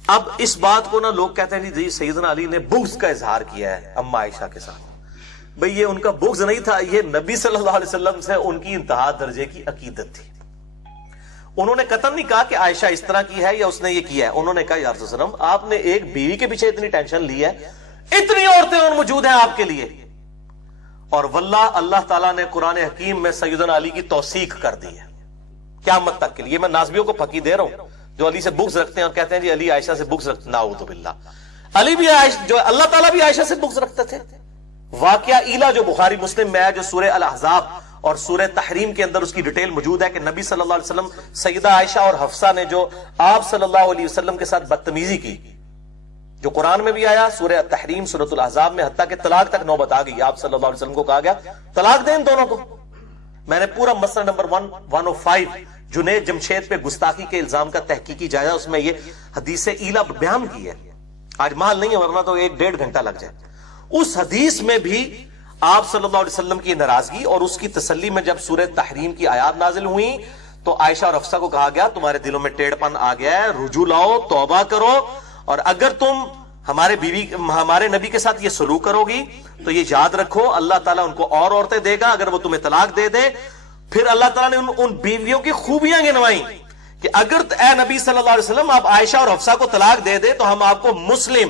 اب اس بات کو نا لوگ کہتے ہیں جی سیدنا علی نے بغض کا اظہار کیا ہے اما عائشہ کے ساتھ۔ بھئی یہ ان کا بغض نہیں تھا، یہ نبی صلی اللہ علیہ وسلم سے ان کی انتہا درجے کی عقیدت تھی۔ انہوں نے قطعاً نہیں کہا کہ عائشہ اس طرح کی ہے یا اس نے یہ کیا ہے، انہوں نے کہا یا رسول اللہ علیہ وسلم آپ نے ایک بیوی کے پیچھے اتنی ٹینشن لی ہے، اتنی عورتیں اور موجود ہیں آپ کے لیے۔ اور واللہ اللہ تعالیٰ نے قرآن حکیم میں سیدنا علی کی توثیق کر دی ہے قیامت تک کے لیے۔ میں نازبیوں کو پھکی دے رہا ہوں جو علی سے بغض رکھتے ہیں اور کہتے ہیں جی علی عائشہ سے بغض رکھتے، نعوذ باللہ، علی بھی جو اللہ تعالیٰ بھی عائشہ سے بغض رکھتے تھے۔ واقعہ ایلا جو بخاری مسلم میں ہے، جو سورہ الاحزاب اور سورہ تحریم کے اندر اس کی ڈیٹیل موجود ہے کہ نبی صلی اللہ علیہ وسلم سیدہ عائشہ اور حفصہ نے جو آپ صلی اللہ علیہ وسلم کے ساتھ بدتمیزی کی، جو قرآن میں بھی آیا سورہ تحریم سورۃ الاحزاب میں، حتیٰ کہ طلاق تک نوبت آ گئی، آپ صلی اللہ علیہ وسلم کو کہا گیا طلاق دیں ان دونوں کو۔ میں نے پورا مسئلہ نمبر 105 جنید جمشید پہ گستاخی کے الزام کا تحقیقی جائزہ، اس میں یہ حدیث ایلا بیان کی ہے، آج مال نہیں ہے ورنہ تو 1-1.5 گھنٹہ لگ جائے۔ اس حدیث میں بھی آپ صلی اللہ علیہ وسلم کی ناراضگی اور اس کی تسلی میں جب سورہ تحریم کی آیات نازل ہوئی تو عائشہ اور حفصہ کو کہا گیا تمہارے دلوں میں ٹیڑھ پن آ گیا ہے، رجوع لاؤ، توبہ کرو، اور اگر تم ہمارے نبی کے ساتھ یہ سلوک کرو گی تو یہ یاد رکھو اللہ تعالیٰ ان کو اور عورتیں دے گا اگر وہ تمہیں طلاق دے دے۔ پھر اللہ تعالیٰ نے ان بیویوں کی خوبیاں گنوائیں کہ اگر اے نبی صلی اللہ علیہ وسلم آپ عائشہ اور حفصہ کو طلاق دے دے تو ہم آپ کو مسلم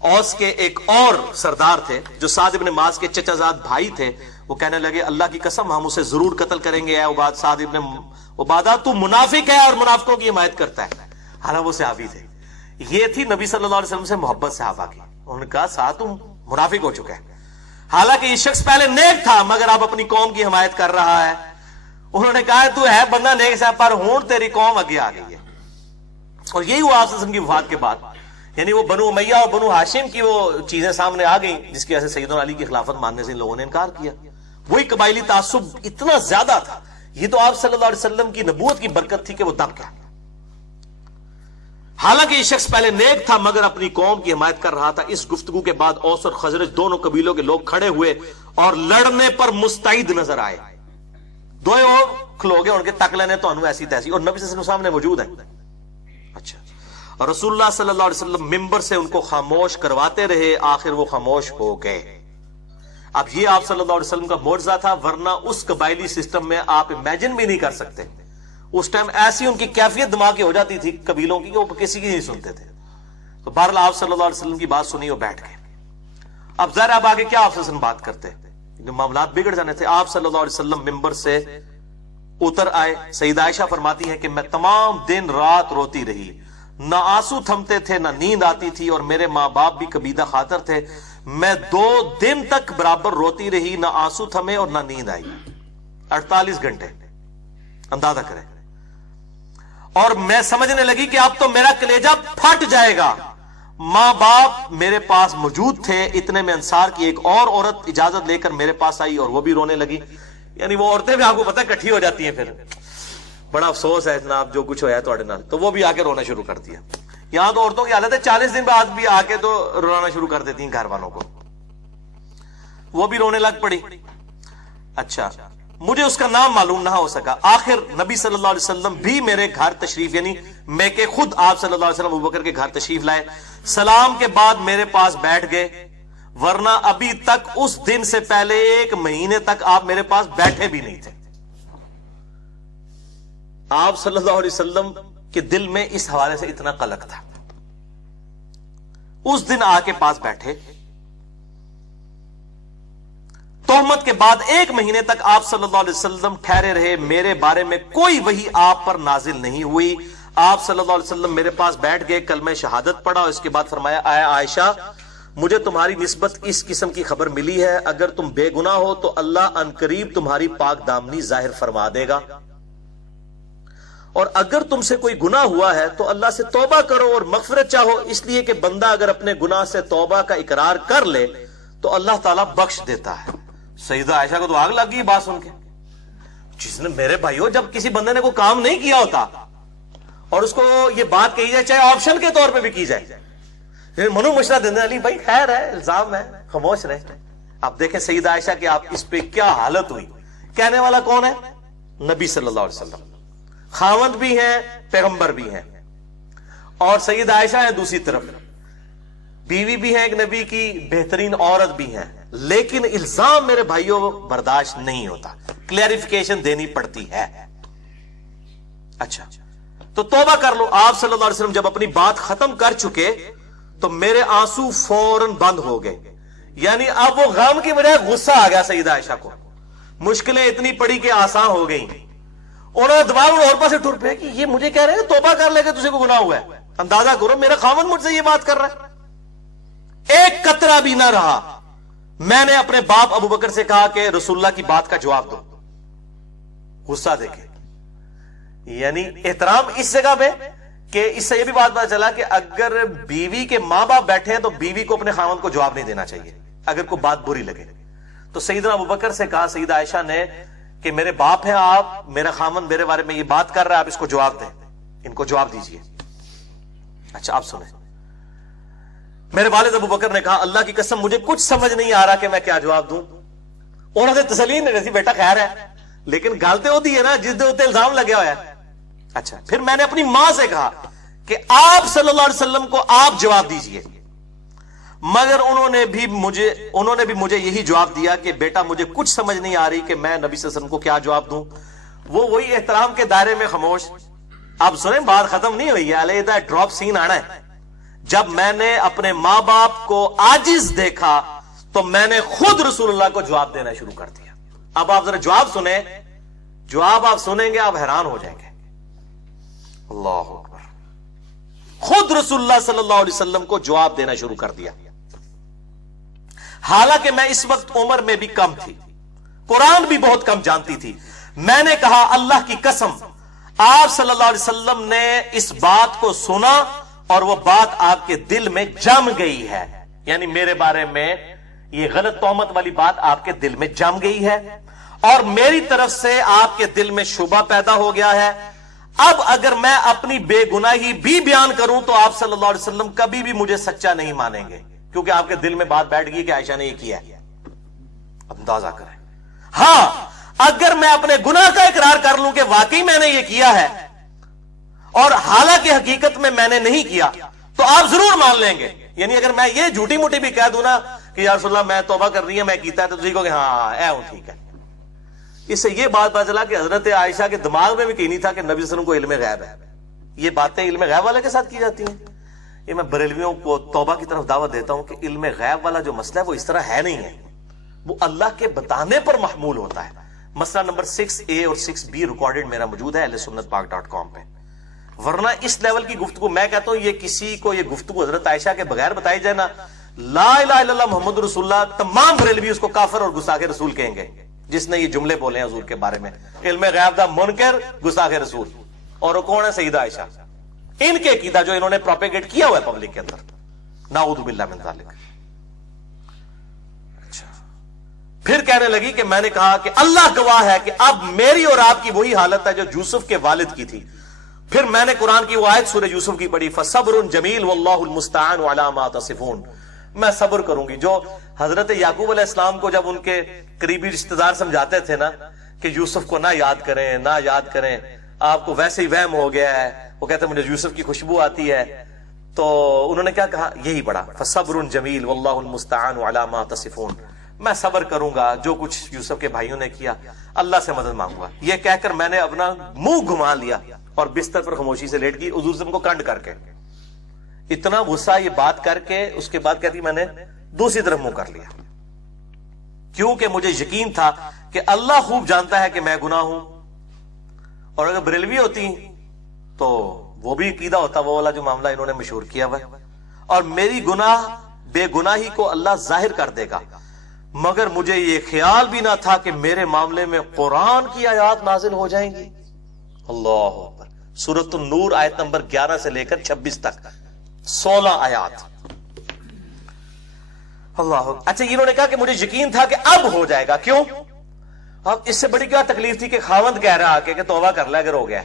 اوس کے ایک اور سردار تھے جو سعد ابن معاذ کے چچا زاد بھائی تھے، وہ کہنے لگے اللہ کی قسم ہم اسے ضرور قتل کریں گے، اے سعد ابن عبادہ تو منافق ہے اور منافقوں کی حمایت کرتا ہے۔ حالانکہ وہ صحابی تھے۔ یہ تھی نبی صلی اللہ علیہ وسلم سے محبت صحابہ کی۔ انہوں نے کہا سعد تم منافق ہو چکا ہے، حالانکہ یہ شخص پہلے نیک تھا مگر اب اپنی قوم کی حمایت کر رہا ہے۔ انہوں نے کہا تو ہے بندہ نیک سے، پر ہون تیری قوم آگے آ گئی ہے۔ اور یہی ہوا آپ کی وفات کے بعد، یعنی وہ بنو امیہ اور بنو ہاشم کی وہ چیزیں سامنے آ گئیں جس کی وجہ سے سیدنا علی کی خلافت ماننے سے ان لوگوں نے انکار کیا۔ وہی قبائلی تعصب اتنا زیادہ تھا، یہ تو آپ صلی اللہ علیہ وسلم کی نبوت کی برکت تھی کہ وہ دب گیا۔ حالانکہ یہ شخص پہلے نیک تھا مگر اپنی قوم کی حمایت کر رہا تھا۔ اس گفتگو کے بعد اوس اور خزرج دونوں قبیلوں کے لوگ کھڑے ہوئے اور لڑنے پر مستعد نظر آئے۔ دو اور کھلو گے ان کے تک لینے تو انو ایسی تیسی، اور نبی صلی اللہ علیہ وسلم سامنے موجود ہیں۔ اچھا، اور رسول اللہ صلی اللہ علیہ وسلم ممبر سے ان کو خاموش کرواتے رہے، آخر وہ خاموش ہو گئے۔ اب یہ آپ صلی اللہ علیہ وسلم کا معجزہ تھا، ورنہ اس قبائلی سسٹم میں آپ امیجن بھی نہیں کر سکتے۔ اس ٹائم ایسی ان کی کیفیت دماغ کی ہو جاتی تھی قبیلوں کی کہ وہ کسی کی نہیں سنتے تھے۔ تو بہرحال آپ صلی اللہ علیہ وسلم کی بات سنی اور بیٹھ گئے۔ اب ظاہر اب آگے کیا آپ سے بات کرتے، معاملات بگڑ جانے تھے۔ آپ صلی اللہ علیہ وسلم ممبر سے اتر آئے۔ سیدہ عائشہ فرماتی ہیں کہ میں تمام دن رات روتی رہی، نہ آنسو تھمتے تھے نہ نیند آتی تھی، اور میرے ماں باپ بھی کبیدہ خاطر تھے۔ میں 2 دن تک برابر روتی رہی، نہ آنسو تھمے اور نہ نیند آئی۔ 48 گھنٹے اندازہ کریں۔ اور میں سمجھنے لگی کہ اب تو میرا کلیجہ پھٹ جائے گا۔ ماں باپ میرے پاس موجود تھے، اتنے میں انصار کی ایک اور عورت اجازت لے کر میرے پاس آئی اور وہ بھی رونے لگی۔ یعنی وہ عورتیں بھی آپ کو پتہ اکٹھی ہو جاتی ہیں، پھر بڑا افسوس ہے جناب جو کچھ ہوا تھوڑے نال، تو وہ بھی آ کے رونا شروع کر دیا۔ یہاں تو عورتوں کی حالت ہے 40 دن بعد بھی آ کے تو رونا شروع کر دیتی ہیں گھر والوں کو، وہ بھی رونے لگ پڑی۔ اچھا، مجھے اس کا نام معلوم نہ ہو سکا۔ آخر نبی صلی اللہ علیہ وسلم بھی میرے گھر تشریف، یعنی میں کہ خود آپ صلی اللہ علیہ وسلم ابوبکر کے گھر تشریف لائے، سلام کے بعد میرے پاس بیٹھ گئے، ورنہ ابھی تک اس دن سے پہلے 1 مہینے تک آپ میرے پاس بیٹھے بھی نہیں تھے۔ آپ صلی اللہ علیہ وسلم کے دل میں اس حوالے سے اتنا قلق تھا۔ اس دن آ کے پاس بیٹھے، تہمت کے بعد 1 مہینے تک آپ صلی اللہ علیہ وسلم ٹھہرے رہے، میرے بارے میں کوئی وحی آپ پر نازل نہیں ہوئی۔ آپ صلی اللہ علیہ وسلم میرے پاس بیٹھ گئے، کلمہ شہادت پڑھا اور اس کے بعد فرمایا اے عائشہ، مجھے تمہاری نسبت اس قسم کی خبر ملی ہے، اگر تم بے گناہ ہو تو اللہ ان قریب تمہاری پاک دامنی ظاہر فرما دے گا، اور اگر تم سے کوئی گناہ ہوا ہے تو اللہ سے توبہ کرو اور مغفرت چاہو، اس لیے کہ بندہ اگر اپنے گناہ سے توبہ کا اقرار کر لے تو اللہ تعالیٰ بخش دیتا ہے۔ سیدہ عائشہ کو تو آگ لگ گئی بات سن کے، جس نے میرے بھائیو جب کسی بندے نے کوئی کام نہیں کیا ہوتا اور اس کو یہ بات کہی جائے، چاہے آپشن کے طور پہ بھی کی جائے، منو مشورہ دینے علی بھائی خیر ہے، الزام ہے، خاموش رہے۔ آپ دیکھیں سیدہ عائشہ کہ آپ اس پہ کیا حالت ہوئی۔ کہنے والا کون ہے؟ نبی صلی اللہ علیہ وسلم، خاوند بھی ہیں پیغمبر بھی ہیں، اور سیدہ عائشہ ہے دوسری طرف، بیوی بھی ہے ایک نبی کی، بہترین عورت بھی ہیں، لیکن الزام میرے بھائیوں برداشت نہیں ہوتا، کلیریفیکیشن دینی پڑتی ہے۔ اچھا تو توبہ کر لو۔ آپ صلی اللہ علیہ وسلم جب اپنی بات ختم کر چکے تو میرے آنسو فوراً بند ہو گئے، یعنی اب وہ غم کی بجائے غصہ آ گیا سیدہ عائشہ کو، مشکلیں اتنی پڑی کہ آسان ہو گئی۔ انہوں نے دماغ اور پاس سے ٹوٹ پے کہ یہ مجھے کہہ رہے ہیں توبہ کر لے کے تجھے کو گناہ ہوا ہے، اندازہ کرو میرا خاوند مجھ سے یہ بات کر رہا ہے۔ ایک قطرہ بھی نہ رہا۔ میں نے اپنے باپ ابو بکر سے کہا کہ رسول اللہ کی بات کا جواب دو۔ غصہ دیکھیں، یعنی احترام اس جگہ پہ کہ اس سے یہ بھی بات پتا چلا کہ اگر بیوی کے ماں باپ بیٹھے ہیں تو بیوی کو اپنے خاوند کو جواب نہیں دینا چاہیے اگر کوئی بات بری لگے۔ تو سیدنا ابو بکر سے کہا سیدہ عائشہ نے کہ میرے باپ ہیں آپ، میرا خاوند میرے بارے میں یہ بات کر رہا ہے، آپ اس کو جواب دیں، ان کو جواب دیجئے۔ اچھا آپ سنیں، میرے والد ابو بکر نے کہا اللہ کی قسم مجھے کچھ سمجھ نہیں آ رہا کہ میں کیا جواب دوں۔ انہوں نے تسلی نہیں دی، بیٹا خیر ہے، لیکن گالتے ہوتی ہے نا جس دے ہوتے الزام لگے ہوا ہے۔ اچھا پھر میں نے اپنی ماں سے کہا کہ آپ صلی اللہ علیہ وسلم کو آپ جواب دیجئے، مگر انہوں نے بھی مجھے یہی جواب دیا کہ بیٹا مجھے کچھ سمجھ نہیں آ رہی کہ میں نبی صلی اللہ علیہ وسلم کو کیا جواب دوں۔ وہ وہی احترام کے دائرے میں خاموش۔ آپ سنیں بات ختم نہیں ہوئی ہے، علیحدہ ڈراپ سین آنا ہے۔ جب میں نے اپنے ماں باپ کو عاجز دیکھا تو میں نے خود رسول اللہ کو جواب دینا شروع کر دیا. اب آپ ذرا جواب سنیں, جواب آپ سنیں گے آپ حیران ہو جائیں گے. اللہ اکبر. خود رسول اللہ صلی اللہ علیہ وسلم کو جواب دینا شروع کر دیا. حالانکہ میں اس وقت عمر میں بھی کم تھی, قرآن بھی بہت کم جانتی تھی. میں نے کہا اللہ کی قسم آپ صلی اللہ علیہ وسلم نے اس بات کو سنا اور وہ بات آپ کے دل میں جم گئی ہے, یعنی میرے بارے میں یہ غلط تہمت والی بات آپ کے دل میں جم گئی ہے اور میری طرف سے آپ کے دل میں شبہ پیدا ہو گیا ہے. اب اگر میں اپنی بے گناہی بھی بیان کروں تو آپ صلی اللہ علیہ وسلم کبھی بھی مجھے سچا نہیں مانیں گے, کیونکہ آپ کے دل میں بات بیٹھ گئی کہ عائشہ نے یہ کیا ہے. اندازہ کریں. ہاں اگر میں اپنے گناہ کا اقرار کر لوں کہ واقعی میں نے یہ کیا ہے اور حالانکہ حقیقت میں نے نہیں کیا تو آپ ضرور مان لیں گے. یعنی اگر میں یہ جھوٹی موٹی بھی کہہ دوں نا کہ یا رسول اللہ میں توبہ کر رہی ہے, میں کیتا ہے, تو تجھے کہو کہ ہاں اے ہوں ٹھیک ہے. اس سے یہ بات پتا چلا کہ حضرت عائشہ کے دماغ میں بھی کہیں نہیں تھا کہ نبی صلی اللہ علیہ وسلم کو علم غیب ہے. یہ باتیں علم غیب والے کے ساتھ کی جاتی ہیں. یہ میں بریلویوں کو توبہ کی طرف دعوت دیتا ہوں کہ علم غیب والا جو مسئلہ ہے وہ اس طرح ہے نہیں ہے, وہ اللہ کے بتانے پر محمول ہوتا ہے. مسئلہ نمبر 6A اور 6B ریکارڈڈ میرا موجود ہے ahlsunnatpak.com پہ. ورنہ اس لیول کی گفتگو میں کہتا ہوں یہ کسی کو یہ گفتگو حضرت عائشہ کے بغیر بتائی جائے نا, لا الہ الا اللہ محمد رسول اللہ, تمام بریلوی اس کو کافر اور گستاخ رسول کہیں گے جس نے یہ جملے بولے ہیں حضور کے بارے میں. علم غیب دا منکر, گستاخ رسول. اور وہ کون ہے؟ سیدہ عائشہ. ان کے عقیدہ جو انہوں نے پروپیگیٹ کیا ہوا ہے پبلک کے اندر, نعوذ باللہ من ذالک. اچھا پھر کہنے لگی کہ میں نے کہا کہ اللہ گواہ ہے کہ اب میری اور آپ کی وہی حالت ہے جو یوسف کے والد کی تھی. پھر میں نے قرآن کی وہ آیت سورہ یوسف کی پڑھی, فصبر جمیل واللہ المستعان علی ما تصفون. میں صبر کروں گی. جو حضرت یعقوب علیہ السلام کو جب ان کے قریبی رشتہ دار سمجھاتے تھے نا کہ یوسف کو نہ یاد کریں نہ یاد کریں, آپ کو ویسے ہی وہم ہو گیا ہے, وہ کہتے ہیں مجھے یوسف کی خوشبو آتی ہے, تو انہوں نے کیا کہا؟ یہی پڑھا, فصبر جمیل واللہ المستعان علی ما تصفون. میں صبر کروں گا جو کچھ یوسف کے بھائیوں نے کیا, اللہ سے مدد مانگوں گا. یہ کہہ کر میں نے اپنا منہ گھما لیا اور بستر پر خاموشی سے لیٹ گئی, حضور سے کو کنڈ کر کے. اتنا غصہ یہ بات کر کے اس کے بعد کہتی میں نے دوسری طرف منہ کر لیا, کیونکہ مجھے یقین تھا کہ اللہ خوب جانتا ہے کہ میں گناہ ہوں. اور اگر بریلوی ہوتی تو وہ بھی عقیدہ ہوتا وہ والا جو معاملہ انہوں نے مشہور کیا ہوا ہے, اور میری گناہ بے گناہی کو اللہ ظاہر کر دے گا. مگر مجھے یہ خیال بھی نہ تھا کہ میرے معاملے میں قرآن کی آیات نازل ہو جائیں گی. اللہ اکبر. سورۃ النور آیت نمبر 11 سے لے کر 26 تک 16 آیات. اللہ. اچھا انہوں نے کہا کہ مجھے یقین تھا کہ اب ہو جائے گا. کیوں؟ اب اس سے بڑی کیا تکلیف تھی کہ خاوند کہہ رہا کہ توبہ کر لے اگر ہو گیا,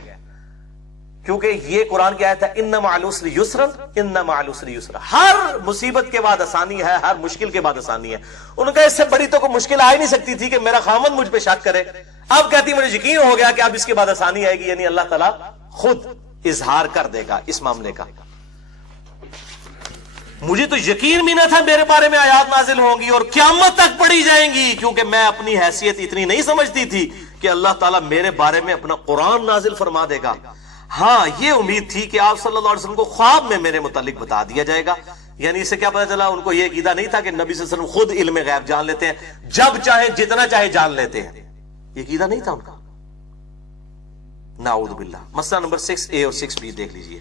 کیونکہ یہ قرآن کی آیت ہے ان مع العسر یسرا ان مع العسر یسرا. ہر مصیبت کے بعد آسانی ہے, ہر مشکل کے بعد آسانی ہے. انہوں نے کہا اس سے بڑی تو کوئی مشکل آ ہی نہیں سکتی تھی کہ میرا خاوند مجھ پہ شک کرے. اب کہتی مجھے یقین ہو گیا کہ اب اس کے بعد آسانی آئے گی, یعنی اللہ تعالیٰ خود اظہار کر دے گا اس معاملے کا. مجھے تو یقین بھی نہ تھا میرے بارے میں آیات نازل ہوں گی اور قیامت تک پڑھی جائیں گی, کیونکہ میں اپنی حیثیت اتنی نہیں سمجھتی تھی کہ اللہ تعالیٰ میرے بارے میں اپنا قرآن نازل فرما دے گا. ہاں یہ امید تھی کہ آپ صلی اللہ علیہ وسلم کو خواب میں میرے متعلق بتا دیا جائے گا. یعنی اس سے کیا پتا چلا, ان کو یہ عقیدہ نہیں تھا کہ نبی صلی اللہ علیہ وسلم خود علم غیب جان لیتے ہیں, جب چاہے جتنا چاہے جان لیتے ہیں. یہ عقیدہ نہیں تھا ان کا, نعوذ باللہ. مسئلہ نمبر 6A اور 6B دیکھ لیجئے.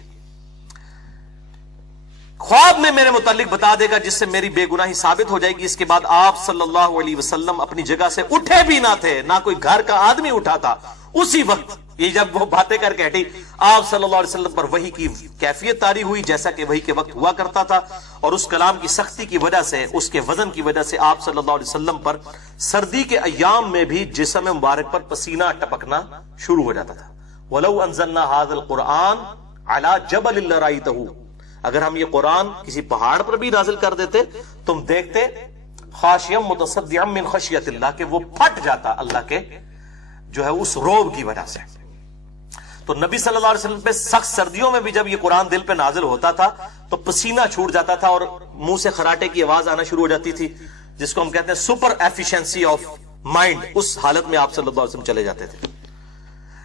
خواب میں میرے متعلق بتا دے گا جس سے میری بے گناہی ثابت ہو جائے گی. اس کے بعد آپ صلی اللہ علیہ وسلم اپنی جگہ سے اٹھے بھی نہ تھے, نہ کوئی گھر کا آدمی اٹھا تھا. اسی وقت یہ جب وہ باتیں کر کے ہٹی, آپ صلی اللہ علیہ وسلم پر وحی کی کیفیت طاری ہوئی جیسا کہ وحی کے وقت ہوا کرتا تھا, اور اس کلام کی سختی کی وجہ سے, اس کے وزن کی وجہ سے آپ صلی اللہ علیہ وسلم پر سردی کے ایام میں بھی جسم مبارک پر پسینہ ٹپکنا شروع ہو جاتا تھا. وَلَوْ أَنزَلْنَا هَذَا الْقُرْآنَ عَلَى جَبَلٍ لَرَأَيْتَهُ. اگر ہم یہ قرآن کسی پہاڑ پر بھی نازل کر دیتے تم دیکھتے خاشعا متصدعا من خشیت اللہ, کہ وہ پھٹ جاتا اللہ کے جو ہے اس روب کی وجہ سے. تو نبی صلی اللہ علیہ وسلم پہ سخت سردیوں میں بھی جب یہ قرآن دل پہ نازل ہوتا تھا تو پسینہ چھوٹ جاتا تھا اور منہ سے خراٹے کی آواز آنا شروع ہو جاتی تھی, جس کو ہم کہتے ہیں سپر ایفیشنسی آف مائنڈ. اس حالت میں آپ صلی اللہ علیہ وسلم چلے جاتے تھے.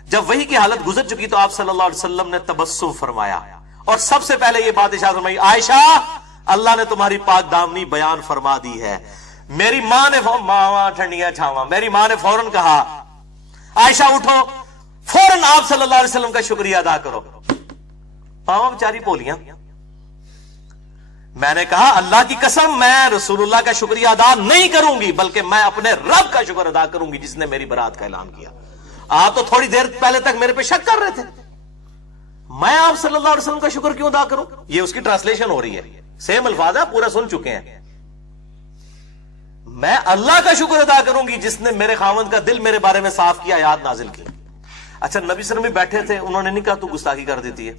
جب وہی کی حالت گزر چکی تو آپ صلی اللہ علیہ وسلم نے تبسم فرمایا اور سب سے پہلے یہ بات ارشاد فرمائی، عائشہ اللہ نے تمہاری پاک دامنی بیان فرما دی ہے۔ میری ماں نے ماں ٹھنڈیاں چھاواں، میری ماں نے فوراً کہا عائشہ اٹھو، فوراً آپ صلی اللہ علیہ وسلم کا شکریہ ادا کرو۔ پاواں بیچاری بولیاں۔ میں نے کہا اللہ کی قسم میں رسول اللہ کا شکریہ ادا نہیں کروں گی، بلکہ میں اپنے رب کا شکر ادا کروں گی جس نے میری برات کا اعلان کیا۔ آپ تو تھوڑی دیر پہلے تک میرے پہ شک کر رہے تھے، میں آپ صلی اللہ علیہ وسلم کا شکر کیوں ادا کروں؟ یہ اس کی ٹرانسلیشن ہو رہی ہے، سیم الفاظ ہے، پورا سن چکے ہیں۔ میں اللہ کا شکر ادا کروں گی جس نے میرے خاوند کا دل میرے بارے میں صاف کیا، آیات نازل کی۔ اچھا نبی صلی اللہ علیہ وسلم بیٹھے تھے، انہوں نے نہیں کہا تو گستاخی کر دیتی ہے،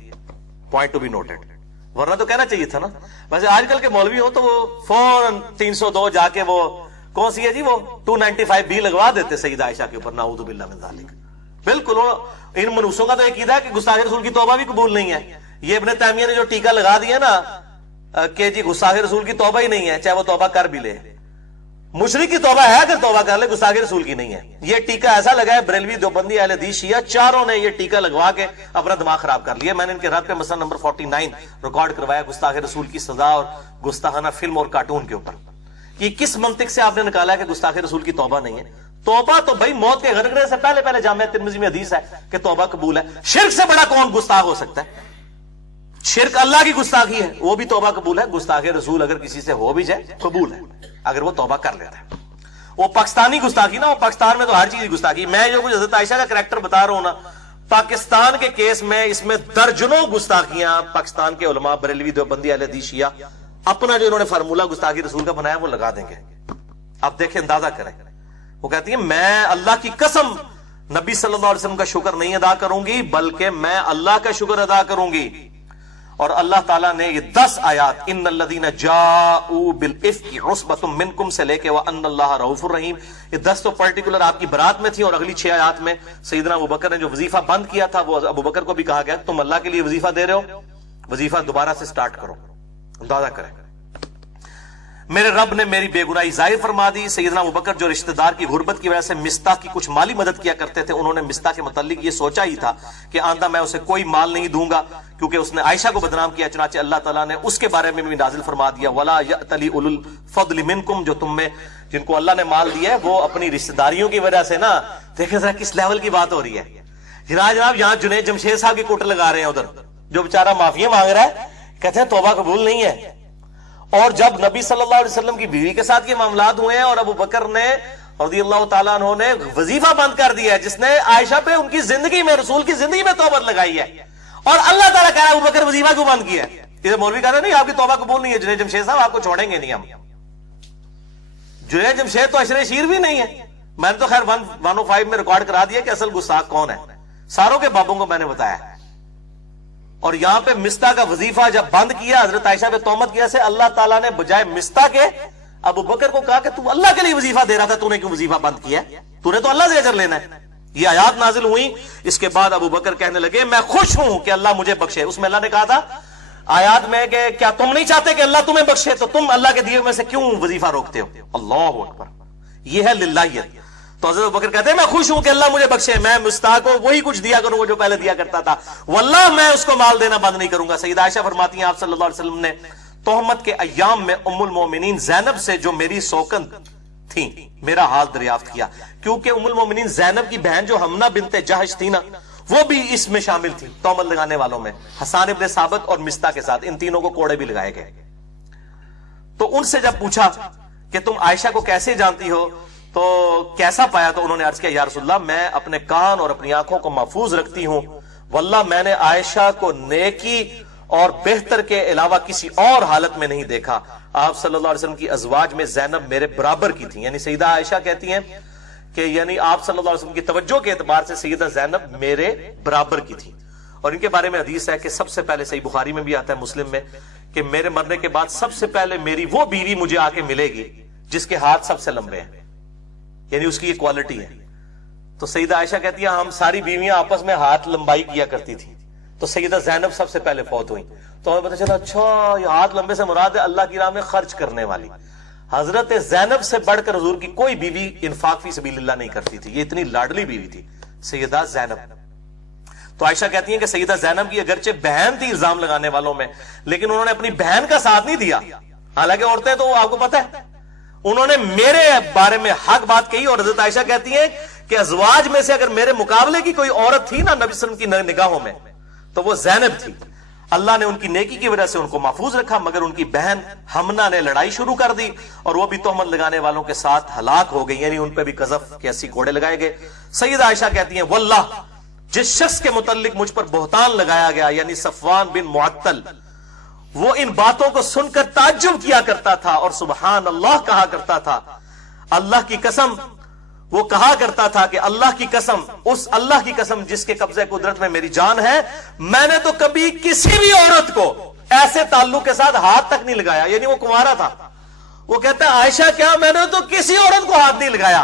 پوائنٹ ٹو بی نوٹڈ، ورنہ تو کہنا چاہیے تھا نا۔ ویسے آج کل کے مولوی ہو تو وہ فوراً 302 جا کے وہ کون سی ہے جی، وہ 295 بھی لگوا دیتے سیدہ عائشہ کے اوپر، نعوذ باللہ من ذالک۔ بالکل ان منوسوں کا تو عقیدہ ہے کہ گستاخی رسول کی توبہ بھی قبول نہیں ہے۔ یہ ابن تیمیہ نے جو ٹیکہ لگا دیا نا کہ جی گستاخی رسول کی توبہ ہی نہیں ہے، چاہے وہ توبہ کر بھی لے، مشرک کی توبہ ہے اگر توبہ کر لے، گستاخی رسول کی نہیں ہے۔ یہ ٹیکہ ایسا لگا ہے، بریلوی، دیوبندی، اہل حدیث، شیعہ چاروں نے یہ ٹیکہ لگوا کے اپنا دماغ خراب کر لیا۔ میں نے ان کے رد پہ مسئلہ نمبر 49 ریکارڈ کروایا، گستاخی رسول کی سزا اور گستاخانہ فلم اور کارٹون کے اوپر۔ یہ کس منطق سے آپ نے نکالا ہے کہ گستاخی رسول کی توبہ نہیں ہے؟ توبہ تو بھائی موت کے غرغرے سے پہلے جامعہ ترمذی میں حدیث ہے کہ توبہ قبول ہے۔ شرک سے بڑا کون گستاخ ہو سکتا ہے؟ شرک اللہ کی گستاخی ہے، وہ بھی توبہ قبول ہے۔ گستاخی رسول اگر کسی سے ہو بھی جائے قبول ہے اگر وہ توبہ کر لیتا ہے۔ وہ پاکستانی گستاخی نا، وہ پاکستان میں تو ہر چیز گستاخی۔ میں جو کچھ حضرت عائشہ کا کریکٹر بتا رہا ہوں نا، پاکستان کے کیس میں اس میں درجنوں گستاخیاں پاکستان کے علماء، بریلوی، دیوبندی، اہل حدیث، شیعہ اپنا جو انہوں نے فارمولہ گستاخی رسول کا بنایا وہ لگا دیں گے۔ اب دیکھیں، اندازہ کریں۔ وہ کہتی ہیں میں اللہ کی قسم نبی صلی اللہ علیہ وسلم کا شکر نہیں ادا کروں گی بلکہ میں اللہ کا شکر ادا کروں گی۔ اور اللہ تعالیٰ نے یہ 10 آیات ان الذین جاؤوا بالافک عصبۃ منکم سے لے کے وان اللہ رؤوف الرحیم، یہ 10 تو پرٹیکولر آپ کی برات میں تھی، اور اگلی 6 آیات میں سیدنا ابوبکر نے جو وظیفہ بند کیا تھا وہ ابوبکر کو بھی کہا گیا تم اللہ کے لیے وظیفہ دے رہے ہو، وظیفہ دوبارہ سے سٹارٹ کرو۔ اندازہ کریں، میرے رب نے میری بے گناہی ظاہر فرما دی۔ سیدنا ابوبکر جو رشتہ دار کی غربت کی وجہ سے مستح کی کچھ مالی مدد کیا کرتے تھے، انہوں نے مستح کے متعلق یہ سوچا ہی تھا کہ آئندہ میں اسے کوئی مال نہیں دوں گا کیونکہ اس نے عائشہ کو بدنام کیا، چنانچہ اللہ تعالیٰ نے اس کے بارے میں بھی نازل فرما دیا وَلَا يَأْتَلِ أُولُو الْفَضْلِ مِنْكُمْ، جو تم میں جن کو اللہ نے مال دیا ہے وہ اپنی رشتہ داریوں کی وجہ سے نا، دیکھیں ذرا کس لیول کی بات ہو رہی ہے۔ جناب یہاں جنید جمشید صاحب کی کوٹر لگا رہے ہیں، ادھر جو بیچارہ معافیا مانگ رہا ہے کہتے ہیں توبہ قبول نہیں ہے۔ اور جب نبی صلی اللہ علیہ وسلم کی بیوی کے ساتھ یہ معاملات ہوئے ہیں اور ابو بکر نے رضی اللہ تعالیٰ عنہ نے وظیفہ بند کر دیا ہے جس نے عائشہ پہ ان کی زندگی میں، رسول کی زندگی میں توبہ لگائی ہے، اور اللہ تعالیٰ کہہ رہا ہے ابو بکر وظیفہ کیوں بند کیا ہے؟ یہ مولوی کہہ رہے ہیں نہیں آپ کی توبہ قبول نہیں ہے، جنید جمشید صاحب آپ کو چھوڑیں گے نہیں ہم۔ جنید جمشید تو عشر شیر بھی نہیں ہے، میں نے تو خیر 105 میں ریکارڈ کرا دیا کہ اصل گستاخ کون ہے، ساروں کے بابوں کو میں نے بتایا ہے۔ اور یہاں پہ مستح کا وظیفہ جب بند کیا حضرت عائشہ پہ تہمت کیا سے اللہ تعالیٰ نے بجائے مستح کے ابو بکر کو کہا کہ تو اللہ کے لیے وظیفہ دے رہا تھا، تو نے کیوں وظیفہ بند کیا؟ تو نے تو اللہ سے اجر لینا ہے۔ یہ آیات نازل ہوئی، اس کے بعد ابو بکر کہنے لگے میں خوش ہوں کہ اللہ مجھے بخشے۔ اس میں اللہ نے کہا تھا آیات میں کہ کیا تم نہیں چاہتے کہ اللہ تمہیں بخشے تو تم اللہ کے دیے میں سے کیوں وظیفہ روکتے ہو؟ اللہ اکبر، یہ ہے للہیت۔ تو حضرت بکر کہتے ہیں میں خوش ہوں کہ اللہ مجھے بخشے، میں مستح کو وہی کچھ دیا کروں گا جو پہلے دیا کرتا تھا، واللہ میں اس کو مال دینا بند نہیں کروں گا۔ سیدہ عائشہ فرماتی ہیں آپ صلی اللہ علیہ وسلم نے تہمت کے ایام میں ام المومنین زینب سے جو میری سوکن تھی میرا حال دریافت کیا، کیونکہ ام المومنین زینب کی بہن جو حمنہ بنت جہش تھی نا وہ بھی اس میں شامل تھی تہمت لگانے والوں میں، حسان ابن ثابت اور مستح کے ساتھ، ان تینوں کو کوڑے بھی لگائے گئے۔ تو ان سے جب پوچھا کہ تم عائشہ کو کیسے جانتی ہو تو کیسا پایا، تو انہوں نے عرض کیا یا رسول اللہ میں اپنے کان اور اپنی آنکھوں کو محفوظ رکھتی ہوں، واللہ میں نے عائشہ کو نیکی اور بہتر کے علاوہ کسی اور حالت میں نہیں دیکھا۔ آپ صلی اللہ علیہ وسلم کی ازواج میں زینب میرے برابر کی تھی، یعنی سیدہ عائشہ کہتی ہیں کہ یعنی آپ صلی اللہ علیہ وسلم کی توجہ کے اعتبار سے سیدہ زینب میرے برابر کی تھی۔ اور ان کے بارے میں حدیث ہے کہ سب سے پہلے، صحیح بخاری میں بھی آتا ہے مسلم میں، کہ میرے مرنے کے بعد سب سے پہلے میری وہ بیوی مجھے آ کے ملے گی جس کے ہاتھ سب سے لمبے ہیں، یعنی اس کی یہ کوالٹی ہے۔ تو سیدہ عائشہ کہتی ہے ہم ساری بیویاں آپس میں ہاتھ لمبائی کیا کرتی تھی، تو سیدہ زینب سب سے پہلے فوت ہوئی۔ تو ہمیں پتہ چلا اچھا یہ ہاتھ لمبے سے مراد ہے اللہ کی راہ میں خرچ کرنے والی۔ حضرت زینب سے بڑھ کر حضور کی کوئی بیوی انفاق فی سبیل اللہ نہیں کرتی تھی، یہ اتنی لاڈلی بیوی تھی سیدہ زینب۔ تو عائشہ کہتی ہیں کہ سیدہ زینب کی اگرچہ بہن تھی الزام لگانے والوں میں، لیکن انہوں نے اپنی بہن کا ساتھ نہیں دیا. حالانکہ عورتیں تو آپ کو پتہ ہے انہوں نے میرے بارے میں حق بات کہی. اور حضرت عائشہ کہتی ہیں کہ ازواج میں سے اگر میرے مقابلے کی کوئی عورت تھی نا نبی صلی اللہ علیہ وسلم کی نگاہوں میں تو وہ زینب تھی. اللہ نے ان کی نیکی کی وجہ سے ان کو محفوظ رکھا، مگر ان کی بہن حمنہ نے لڑائی شروع کر دی اور وہ بھی تہمت لگانے والوں کے ساتھ ہلاک ہو گئی، یعنی ان پہ بھی قذف کے 80 کوڑے لگائے گئے. سیدہ عائشہ کہتی ہیں واللہ جس شخص کے متعلق مجھ پر بہتان لگایا گیا یعنی صفوان بن معطل، وہ ان باتوں کو سن کر تعجب کیا کرتا تھا اور سبحان اللہ کہا کرتا تھا. اللہ کی قسم، وہ کہا کرتا تھا کہ اللہ کی قسم، اس اللہ کی قسم جس کے قبضے قدرت میں میری جان ہے، میں نے تو کبھی کسی بھی عورت کو ایسے تعلق کے ساتھ ہاتھ تک نہیں لگایا. یعنی وہ کنوارا تھا. وہ کہتا ہے عائشہ کیا میں نے تو کسی عورت کو ہاتھ نہیں لگایا.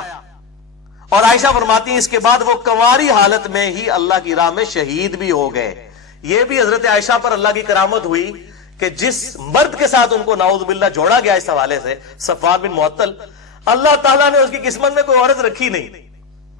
اور عائشہ فرماتی ہیں اس کے بعد وہ کنواری حالت میں ہی اللہ کی راہ میں شہید بھی ہو گئے. یہ بھی حضرت عائشہ پر اللہ کی کرامت ہوئی کہ جس مرد کے ساتھ ان کو نعوذ باللہ جوڑا گیا اس حوالے سے، صفوان بن معطل، اللہ تعالیٰ نے اس کی قسمت میں کوئی عورت رکھی نہیں.